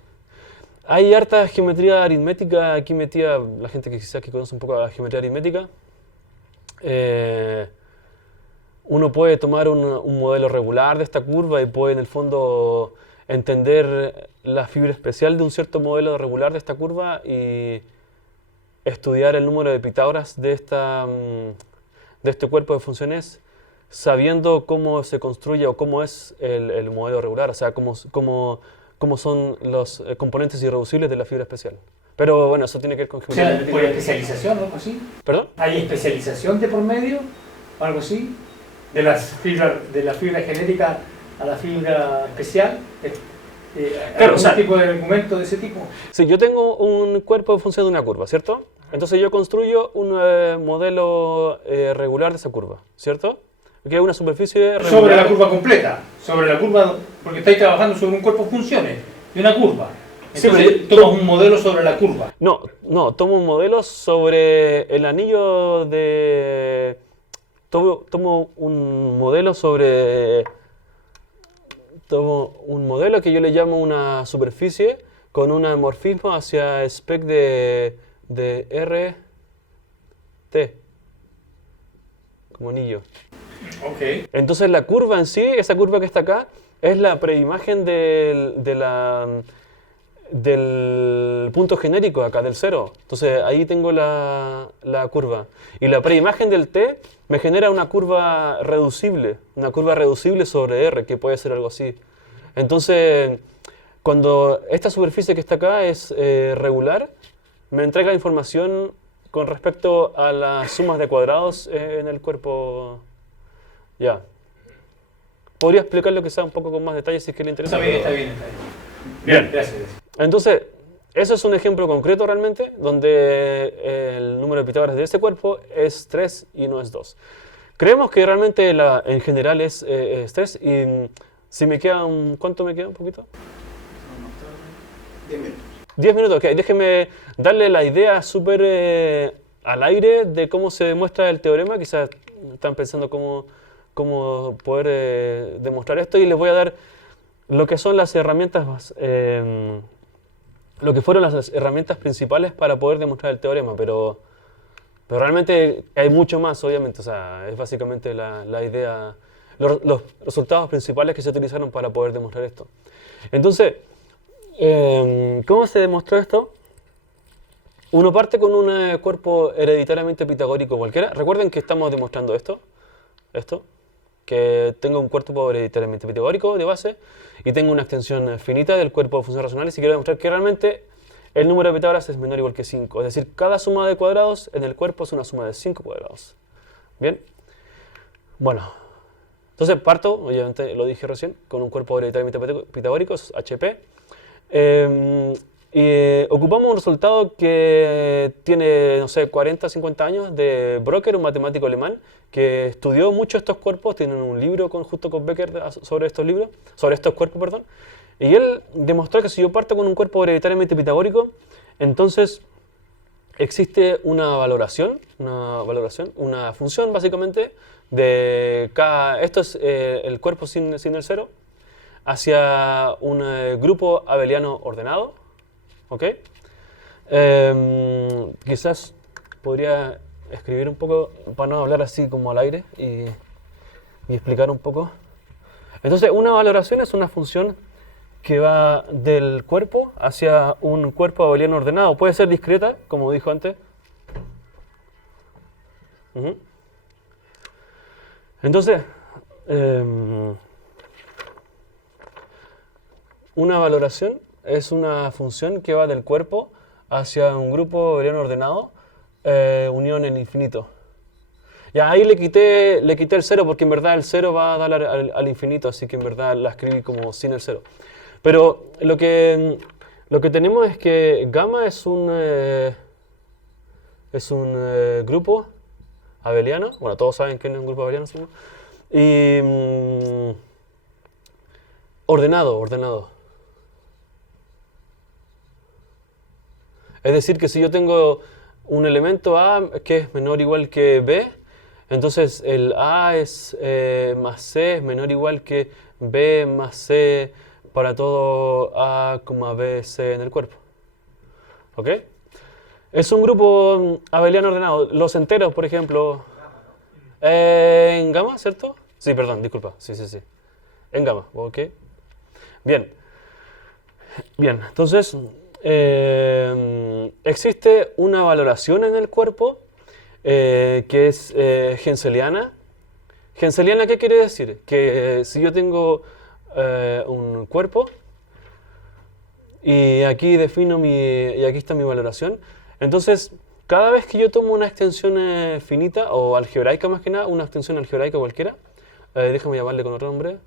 hay harta geometría aritmética aquí metida, la gente que quizás que conoce un poco la geometría aritmética. Uno puede tomar un modelo regular de esta curva y puede en el fondo entender la fibra especial de un cierto modelo regular de esta curva y estudiar el número de Pitágoras de este cuerpo de funciones sabiendo cómo se construye o cómo es el modelo regular, o sea, cómo son los componentes irreducibles de la fibra especial. Pero bueno, eso tiene que ver con O sea, geometría. ¿por especialización o algo así? ¿Perdón? ¿Hay especialización de por medio o algo así? De la fibra genética a la fibra especial. Claro, ¿Algún o sea, tipo de argumento de ese tipo? Si yo tengo un cuerpo de función de una curva, ¿cierto? Entonces yo construyo un modelo regular de esa curva, ¿cierto? Que es una superficie regular. Sobre la curva completa, sobre la curva, porque estáis trabajando sobre un cuerpo de funciones, de una curva. Entonces Sí, tomas un modelo sobre la curva. No, tomo un modelo sobre el anillo de... Tomo un modelo que yo le llamo una superficie con un morfismo hacia spec de RT, como anillo. Ok. Entonces la curva en sí, esa curva que está acá, es la preimagen del punto genérico acá, del 0. Entonces ahí tengo la curva. Y la preimagen del t me genera una curva reducible sobre R, que puede ser algo así. Entonces, cuando esta superficie que está acá es regular, me entrega información con respecto a las sumas de cuadrados en el cuerpo. Ya. ¿Podría explicarlo quizá un poco con más detalles si es que le interesa? Está bien. Bien. Gracias. Entonces, eso es un ejemplo concreto realmente, donde el número de Pitágoras de este cuerpo es 3 y no es 2. Creemos que realmente en general es 3 y si me queda ¿cuánto me queda? ¿Un poquito? 10 minutos. 10 minutos, ok. Déjenme darle la idea súper al aire de cómo se demuestra el teorema. Quizás están pensando cómo poder demostrar esto y les voy a dar lo que son las herramientas, lo que fueron las herramientas principales para poder demostrar el teorema, pero realmente hay mucho más, obviamente. O sea, es básicamente la idea, los resultados principales que se utilizaron para poder demostrar esto. Entonces, ¿cómo se demostró esto? Uno parte con un cuerpo hereditariamente pitagórico cualquiera. Recuerden que estamos demostrando esto, que tengo un cuerpo hereditariamente pitagórico de base y tengo una extensión finita del cuerpo de funciones racionales y quiero demostrar que realmente el número de Pitágoras es menor o igual que 5. Es decir, cada suma de cuadrados en el cuerpo es una suma de 5 cuadrados. Bien. Bueno, entonces parto, obviamente lo dije recién, con un cuerpo hereditariamente pitagórico, eso es HP. Ocupamos un resultado que tiene, no sé, 40, 50 años de Brocker, un matemático alemán, que estudió mucho estos cuerpos, tiene un libro justo con Becker sobre estos cuerpos, perdón. Y él demostró que si yo parto con un cuerpo hereditariamente pitagórico, entonces existe una valoración, una función básicamente de cada, esto es el cuerpo sin el cero, hacia un grupo abeliano ordenado, ¿ok? Quizás podría escribir un poco para no hablar así como al aire y explicar un poco. Entonces, una valoración es una función que va del cuerpo hacia un cuerpo abeliano ordenado. Puede ser discreta, como dijo antes. Entonces, una valoración es una función que va del cuerpo hacia un grupo abeliano ordenado, unión en infinito. Ya ahí le quité el cero porque en verdad el cero va a dar al infinito, así que en verdad la escribí como sin el cero. Pero lo que tenemos es que gamma es un grupo abeliano. Bueno, todos saben que es un grupo abeliano, ¿sí? Y ordenado. Es decir, que si yo tengo un elemento A que es menor o igual que B, entonces el A es más C es menor o igual que B más C para todo A, B, C en el cuerpo. ¿Ok? Es un grupo abeliano ordenado. Los enteros, por ejemplo, en gamma, ¿cierto? Sí, perdón, disculpa. Sí. En gamma, ¿ok? Bien, entonces existe una valoración en el cuerpo que es Henseliana. Henseliana, ¿qué quiere decir? Que si yo tengo un cuerpo y aquí y aquí está mi valoración, entonces cada vez que yo tomo una extensión finita o algebraica más que nada, una extensión algebraica cualquiera, déjame llamarle con otro nombre,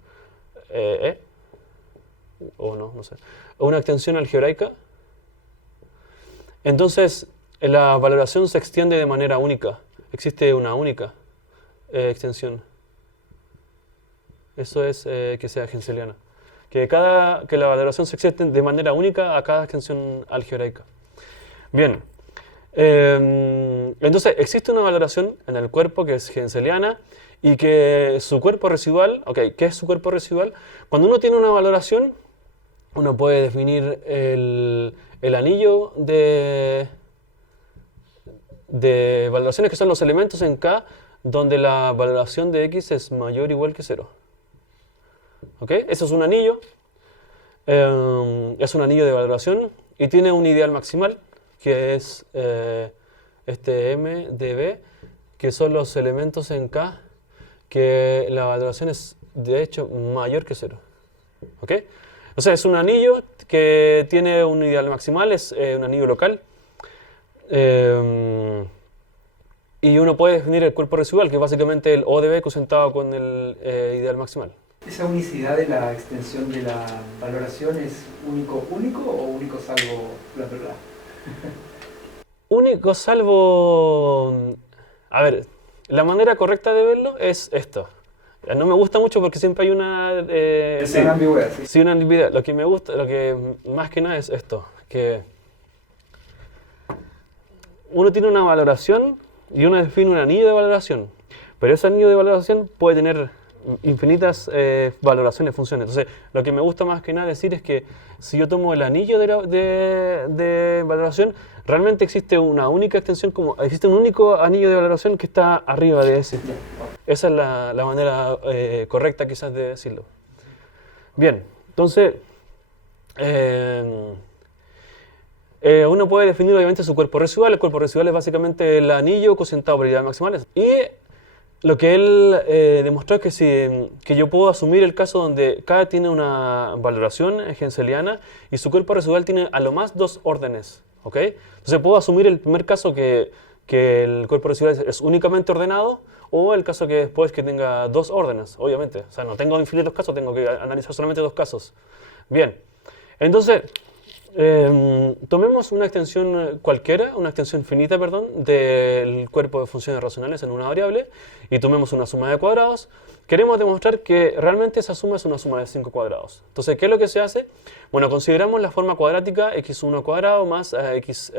o no sé, una extensión algebraica, entonces la valoración se extiende de manera única, existe una única extensión. Eso es que sea henseliana. Que la valoración se extiende de manera única a cada extensión algebraica. Bien. Entonces, existe una valoración en el cuerpo que es henseliana y que su cuerpo residual, ¿qué es su cuerpo residual? Cuando uno tiene una valoración, uno puede definir el anillo de valoraciones que son los elementos en K donde la valoración de X es mayor o igual que 0. ¿Ok? Eso es un anillo. Es un anillo de valoración y tiene un ideal maximal que es este M de B, que son los elementos en K que la valoración es de hecho mayor que 0. ¿Ok? O sea, es un anillo que tiene un ideal maximal, es un anillo local. Y uno puede definir el cuerpo residual, que es básicamente el O de B cosentado con el ideal maximal. ¿Esa unicidad de la extensión de la valoración es único o único salvo la verdad? Único salvo... A ver, la manera correcta de verlo es esto. No me gusta mucho porque siempre hay una ambigüedad. Sí, una ambigüedad. Lo que me gusta, lo que más que nada es esto, que uno tiene una valoración y uno define un anillo de valoración, pero ese anillo de valoración puede tener infinitas valoraciones, funciones. Entonces, lo que me gusta más que nada decir es que si yo tomo el anillo de valoración, realmente existe una única extensión, existe un único anillo de valoración que está arriba de ese. Esa es la manera correcta quizás de decirlo. Bien, entonces uno puede definir obviamente su cuerpo residual. El cuerpo residual es básicamente el anillo cosentado por ideales maximales. Y lo que él demostró es que yo puedo asumir el caso donde K tiene una valoración henseliana y su cuerpo residual tiene a lo más 2 órdenes. ¿Okay? Entonces puedo asumir el primer caso que el cuerpo residual es únicamente ordenado, o el caso que después que tenga dos órdenes, obviamente. O sea, no tengo infinitos casos, tengo que analizar solamente dos casos. Bien, entonces, tomemos una extensión cualquiera, una extensión finita, perdón, del cuerpo de funciones racionales en una variable, y tomemos una suma de cuadrados. Queremos demostrar que realmente esa suma es una suma de 5 cuadrados. Entonces, ¿qué es lo que se hace? Bueno, consideramos la forma cuadrática x1 cuadrado más x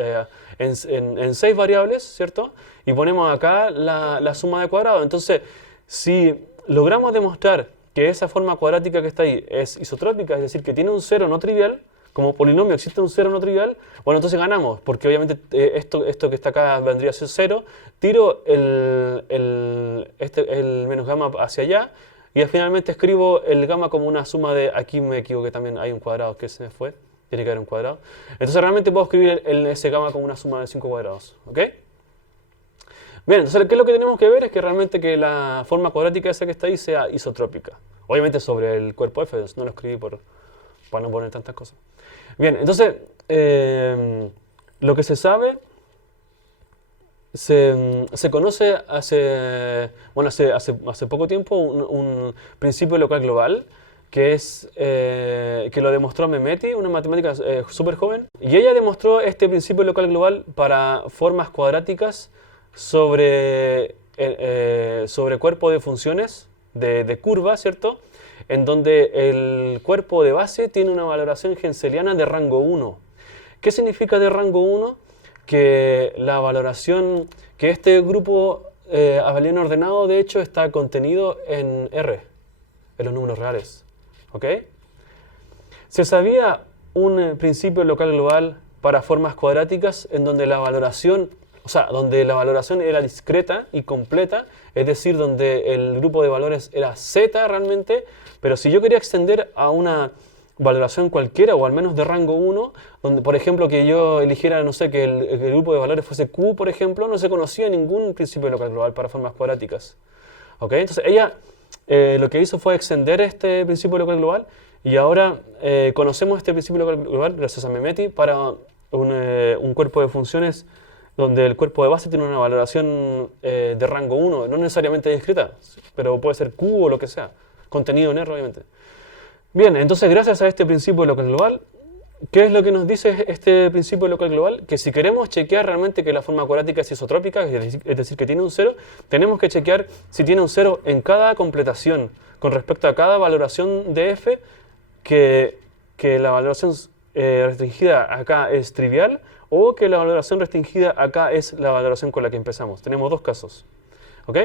en 6 variables, ¿cierto? Y ponemos acá la suma de cuadrados. Entonces, si logramos demostrar que esa forma cuadrática que está ahí es isotrópica, es decir, que tiene un cero no trivial, como polinomio existe un cero no trivial, bueno, entonces ganamos, porque obviamente esto que está acá vendría a ser 0, tiro el menos gamma hacia allá, y finalmente escribo el gamma como una suma de, aquí me equivoqué también, hay un cuadrado que se me fue, tiene que haber un cuadrado. Entonces realmente puedo escribir ese gamma como una suma de 5 cuadrados, ¿ok? Bien, entonces, ¿qué es lo que tenemos que ver? Es que realmente que la forma cuadrática esa que está ahí sea isotrópica. Obviamente sobre el cuerpo F, no lo escribí para no poner tantas cosas. Bien, entonces, lo que se sabe, se conoce hace poco tiempo un principio local global, que lo demostró Mehmeti, una matemática súper joven, y ella demostró este principio local global para formas cuadráticas sobre cuerpo de funciones de curva, ¿cierto? En donde el cuerpo de base tiene una valoración henseliana de rango 1. ¿Qué significa de rango 1? Que la valoración, que este grupo abeliano ordenado de hecho está contenido en R, en los números reales. ¿Ok? Se sabía un principio local global para formas cuadráticas en donde la valoración era discreta y completa, es decir, donde el grupo de valores era Z realmente, pero si yo quería extender a una valoración cualquiera, o al menos de rango 1, donde por ejemplo que yo eligiera, no sé, que el grupo de valores fuese Q, por ejemplo, no se conocía ningún principio local global para formas cuadráticas. ¿Ok? Entonces ella lo que hizo fue extender este principio local global, y ahora conocemos este principio local global gracias a Mehmeti para un cuerpo de funciones donde el cuerpo de base tiene una valoración de rango 1, no necesariamente discreta, pero puede ser Q o lo que sea, contenido en R obviamente. Bien, entonces gracias a este principio local global, ¿qué es lo que nos dice este principio local global? Que si queremos chequear realmente que la forma cuadrática es isotrópica, es decir, que tiene un 0, tenemos que chequear si tiene un 0 en cada completación con respecto a cada valoración de f, que la valoración restringida acá es trivial, o que la valoración restringida acá es la valoración con la que empezamos. Tenemos dos casos. ¿Ok?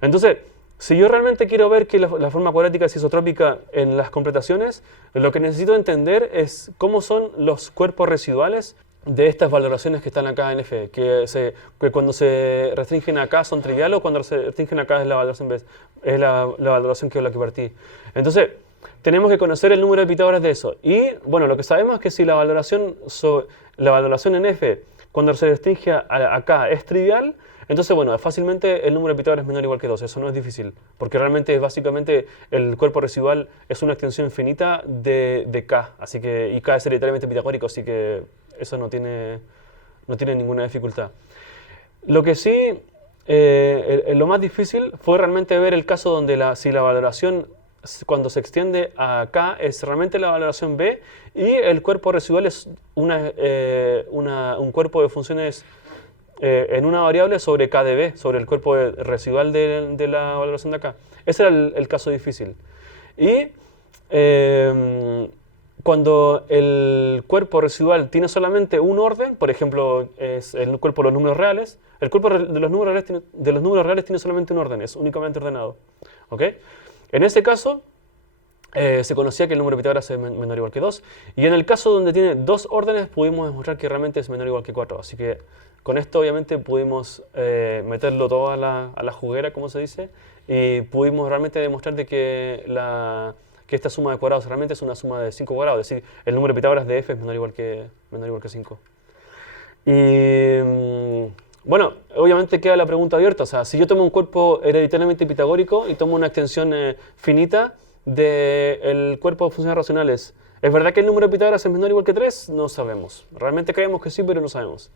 Entonces, si yo realmente quiero ver que la forma cuadrática es isotrópica en las completaciones, lo que necesito entender es cómo son los cuerpos residuales de estas valoraciones que están acá en F, que cuando se restringen acá son trivial, o cuando se restringen acá es la valoración B, es la valoración que es la que partí. Entonces, tenemos que conocer el número de Pitágoras de eso. Y bueno, lo que sabemos es que si la valoración en F, cuando se restringe acá, es trivial, entonces bueno, fácilmente el número de Pitágoras es menor o igual que 2. Eso no es difícil, porque realmente básicamente el cuerpo residual es una extensión infinita de K, así que, y K es hereditariamente pitagórico, así que eso no tiene ninguna dificultad. Lo que sí, lo más difícil fue realmente ver el caso donde si la valoración cuando se extiende a K es realmente la valoración B, y el cuerpo residual es un cuerpo de funciones en una variable sobre K de B, sobre el cuerpo residual de la valoración de acá. Ese era el caso difícil. Y cuando el cuerpo residual tiene solamente un orden, por ejemplo, es el cuerpo de los números reales, el cuerpo de los números reales tiene solamente un orden, es únicamente ordenado. ¿Ok? En ese caso, se conocía que el número de Pitágoras es menor o igual que 2, y en el caso donde tiene dos órdenes pudimos demostrar que realmente es menor o igual que 4. Así que con esto obviamente pudimos meterlo todo a la juguera, como se dice, y pudimos realmente demostrar de que esta suma de cuadrados realmente es una suma de 5 cuadrados, es decir, el número de Pitágoras de f es menor o igual que 5. Y bueno, obviamente queda la pregunta abierta, o sea, si yo tomo un cuerpo hereditariamente pitagórico y tomo una extensión finita del cuerpo de funciones racionales, ¿es verdad que el número de Pitágoras es menor o igual que 3? No sabemos. Realmente creemos que sí, pero no sabemos.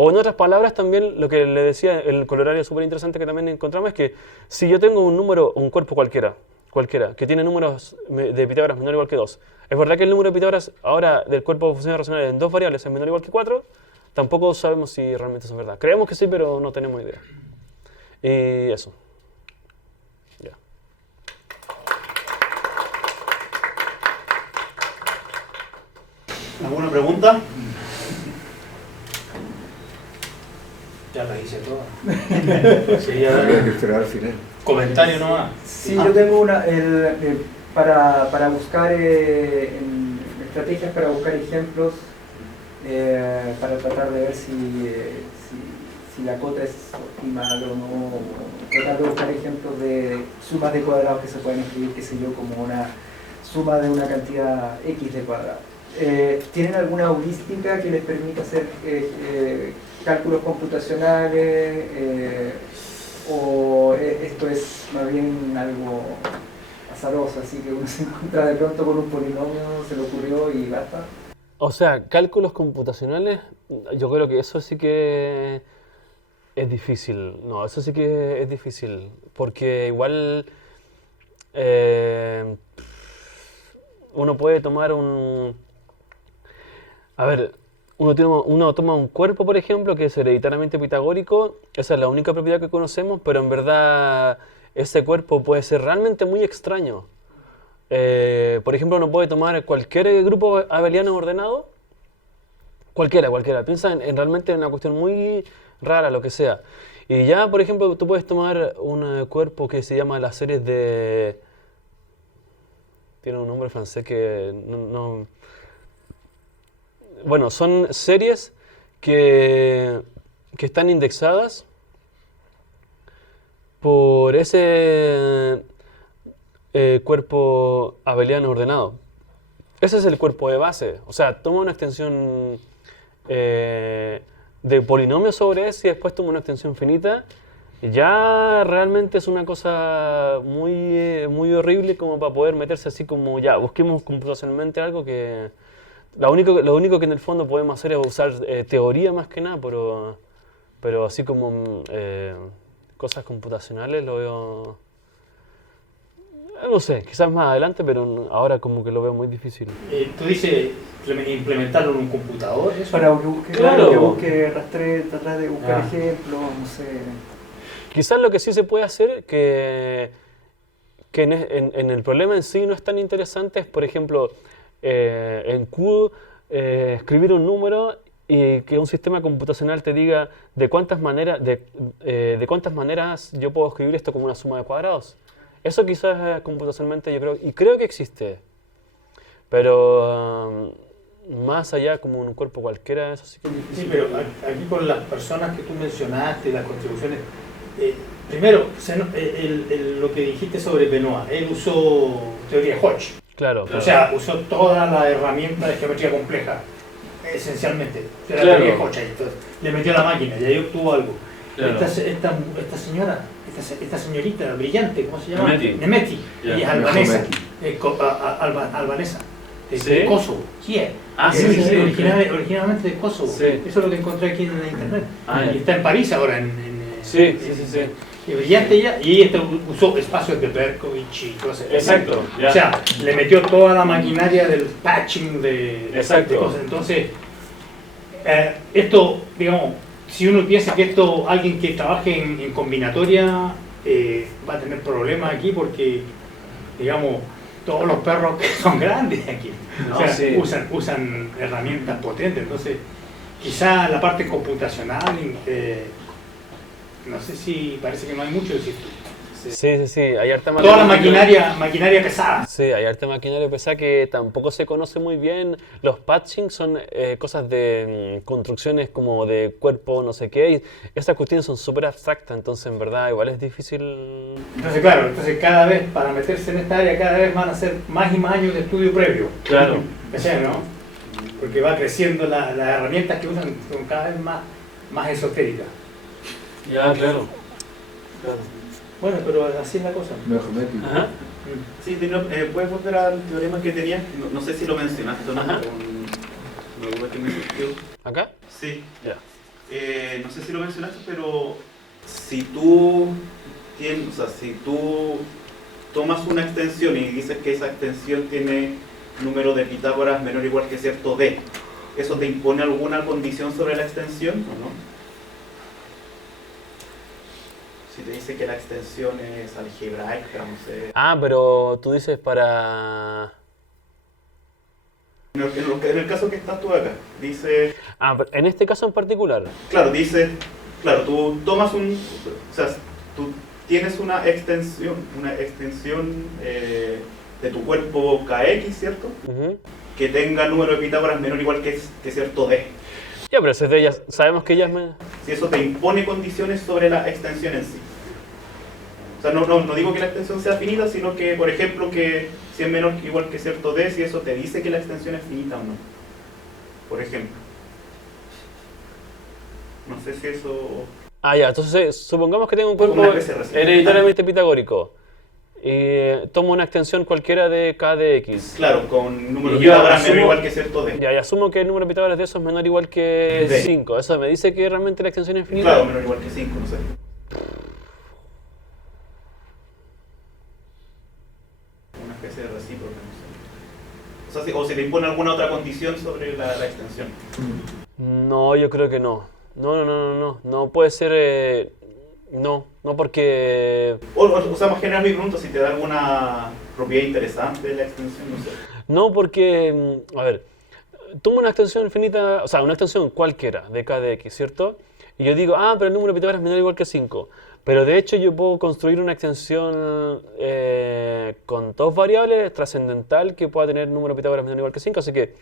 O en otras palabras también lo que le decía el colorario súper interesante que también encontramos es que si yo tengo un número, un cuerpo cualquiera, que tiene números de Pitágoras menor o igual que 2, es verdad que el número de Pitágoras ahora del cuerpo de funciones racionales en dos variables es menor o igual que 4, tampoco sabemos si realmente eso es verdad. Creemos que sí, pero no tenemos idea. Y eso. Ya. ¿Alguna pregunta? Ya la hice toda. Sí, ya Habría que esperar al final. comentario nomás. Sí, yo tengo una, para buscar estrategias para buscar ejemplos, para tratar de ver si la cota es optimal o no, tratar de buscar ejemplos de sumas de cuadrados que se pueden escribir, qué sé yo, como una suma de una cantidad X de cuadrados. ¿Tienen alguna heurística que les permita hacer cálculos computacionales? ¿O esto es más bien algo azaroso, así que uno se encuentra de pronto con un polinomio, se le ocurrió y basta? O sea, cálculos computacionales, yo creo que eso sí que es difícil. No, eso sí que es difícil. Porque igual uno puede tomar un... A ver, uno toma un cuerpo, por ejemplo, que es hereditariamente pitagórico. Esa es la única propiedad que conocemos, pero en verdad ese cuerpo puede ser realmente muy extraño. Por ejemplo, uno puede tomar cualquier grupo abeliano ordenado, cualquiera. Piensa en realmente una cuestión muy rara, lo que sea. Y ya, por ejemplo, tú puedes tomar un cuerpo que se llama las series de... Tiene un nombre francés que no... Bueno, son series que están indexadas por ese cuerpo abeliano ordenado. Ese es el cuerpo de base. O sea, toma una extensión de polinomio sobre ese y después toma una extensión finita. Y ya realmente es una cosa muy horrible como para poder meterse así como ya, busquemos computacionalmente algo que... Lo único que en el fondo podemos hacer es usar teoría más que nada, pero así como cosas computacionales lo veo... No sé, quizás más adelante, pero ahora como que lo veo muy difícil. Tú dices implementarlo en un computador, ¿eso? Para que busque, Claro. que busque rastreo, tratar de buscar Ah. ejemplos, no sé. Quizás lo que sí se puede hacer, que en el problema en sí no es tan interesante, es por ejemplo, en Q escribir un número y que un sistema computacional te diga de cuántas maneras yo puedo escribir esto como una suma de cuadrados. Eso quizás computacionalmente yo creo que existe, pero más allá como un cuerpo cualquiera, eso sí que es difícil. Sí, pero aquí con las personas que tú mencionaste, las contribuciones, primero, lo que dijiste sobre Benoit, él usó teoría Hodge, Claro, o sea, usó toda la herramienta de geometría compleja, esencialmente, de la Claro. teoría Hodge, entonces, le metió a la máquina y ahí obtuvo algo. Claro. Esta señorita brillante, ¿cómo se llama? Nemeti. Nemeti, Ya. ella es albanesa, Nemeti. albanesa, de ¿Sí? Kosovo, Kiev. Ah, sí, sí, sí. Originalmente de Kosovo. Sí. Eso es lo que encontré aquí en la internet. Ah, ya. Y está en París ahora. Sí. Y brillante ella, y ella usó espacios de Berkovich y cosas. Exacto, ya. O sea, le metió toda la maquinaria del patching de Exacto. cosas. Entonces, esto, digamos, si uno piensa que esto, alguien que trabaje en combinatoria va a tener problemas aquí porque, digamos, todos los perros que son grandes aquí, No, o sea, sí. usan herramientas potentes. Entonces, quizá la parte computacional, no sé si parece que no hay mucho, decir, Sí, hay harta toda la maquinaria pesada. Sí, hay harta maquinaria pesada que tampoco se conoce muy bien. Los patching son cosas de construcciones como de cuerpo, no sé qué. Y estas cuestiones son súper abstractas, entonces en verdad igual es difícil. Entonces, claro, cada vez, para meterse en esta área, cada vez van a ser más y más años de estudio previo. Claro. ¿Cachai, no? Porque va creciendo, las herramientas que usan son cada vez más esotéricas. Ya, claro. Bueno, pero así es la cosa. Geométrico. Ajá. Sí, ¿puedes volver al teorema que tenías? No sé si lo mencionaste o no. Ajá. Una duda que me surgió. ¿Acá? Sí. Ya. No sé si lo mencionaste, pero si tú tienes, o sea, si tú tomas una extensión y dices que esa extensión tiene número de Pitágoras menor o igual que cierto d, ¿eso te impone alguna condición sobre la extensión o no? Si te dice que la extensión es algebraica, no sé. Ah, pero tú dices para... En el caso que estás tú acá, dice... Ah, pero en este caso en particular. Claro, dice... Claro, tú tomas un... O sea, tú tienes una extensión de tu cuerpo kx, ¿cierto? Ujú. Que tenga número de Pitágoras menor o igual que cierto d. Ya, pero ese es de ellas. Sabemos que ellas me... Si eso te impone condiciones sobre la extensión en sí. O sea, no digo que la extensión sea finita, sino que, por ejemplo, que si es menor o igual que cierto d, si eso te dice que la extensión es finita o no. Por ejemplo. No sé si eso... Ah, ya, entonces supongamos que tengo un cuerpo Una especie de recién. hereditariamente pitagórico. Y tomo una extensión cualquiera de k de x. Claro, con número de Y yo Pitágoras menor o asumo- igual que cierto d. Ya, y asumo que el número de Pitágoras de eso es menor o igual que D. 5. ¿Eso me dice que realmente la extensión es finita? Claro, menor o igual que 5, no sé. Una especie de recíproca, no sé. O sea, o se le impone alguna otra condición sobre la extensión. No, yo creo que no. No puede ser... no porque... O sea, más general mi pregunta, si te da alguna propiedad interesante de la extensión, no sé. No porque... a ver, tomo una extensión infinita, o sea, una extensión cualquiera de k de x, ¿cierto? Y yo digo, ah, pero el número de Pitágoras es menor o igual que 5. Pero de hecho yo puedo construir una extensión con dos variables trascendental que pueda tener número de Pitágoras menor o igual que 5, así que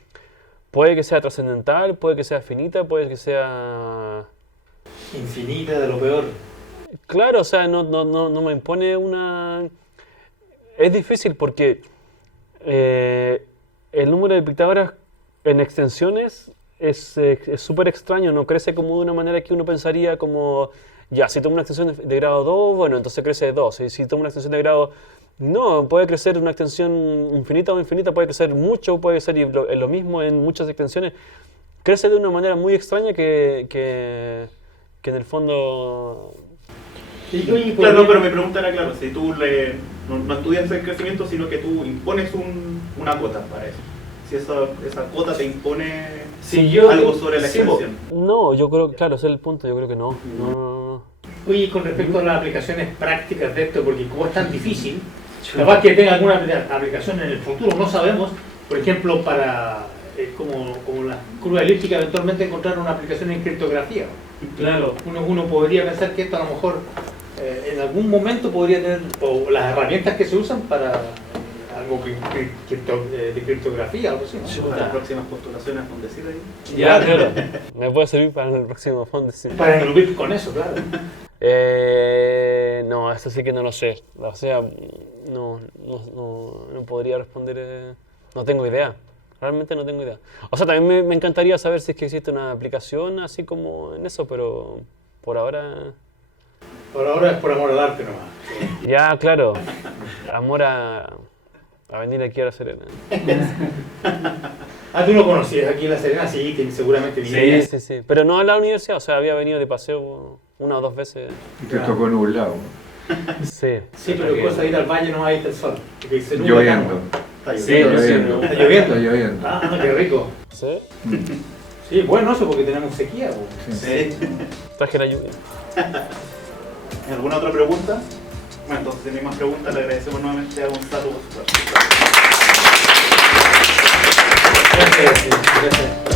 puede que sea trascendental, puede que sea finita, puede que sea... Infinita de lo peor. Claro, o sea, no me impone una... Es difícil porque el número de Pitágoras en extensiones es súper extraño, no crece como de una manera que uno pensaría como, ya, si tomo una extensión de grado 2, bueno, entonces crece 2. Y si tomo una extensión de grado... No, puede crecer una extensión infinita o infinita, puede crecer mucho, puede ser lo mismo en muchas extensiones. Crece de una manera muy extraña que en el fondo... Claro, no, pero mi pregunta era, claro, si tú no estudias el crecimiento, sino que tú impones una cota para eso. Si esa cota te impone Si yo, algo sobre la sí, extensión. No, yo creo, claro, ese es el punto, yo creo que no. No. Oye, con respecto a las aplicaciones prácticas de esto, porque como es tan difícil, capaz que tenga alguna aplicación en el futuro, no sabemos. Por ejemplo, para como la curva elíptica, eventualmente encontrar una aplicación en criptografía. Claro. Uno podría pensar que esto a lo mejor en algún momento podría tener, o las herramientas que se usan para algo de criptografía, algo así, ¿no? Para las próximas postulaciones donde decir ahí. Ya, claro. Me puede servir para el próximo fondo, sí. Para incluir con eso, claro. No, esto sí que no lo sé. O sea, no podría responder. No tengo idea. Realmente no tengo idea. O sea, también me encantaría saber si es que existe una aplicación así como en eso, pero por ahora... Por ahora es por amor al arte nomás. Ya, claro. Amor a venir aquí a La Serena. Ah, tú no conocías aquí en La Serena, sí, que seguramente vinieras. Sí. Pero no a la universidad, o sea, había venido de paseo una o dos veces. Y te tocó nublado. Sí. Sí, pero cosa de ir al valle no ahí está el sol. Porque se nubla Lloviendo. tanto. Está Sí, lloviendo. ¿Está lloviendo? Está lloviendo. Ah, qué rico. ¿Sí? Sí, bueno eso porque tenemos sequía. Po. Sí. Traje la lluvia. ¿Alguna otra pregunta? Bueno, entonces si no hay más preguntas, le agradecemos nuevamente a Gonzalo por su participación. Gracias.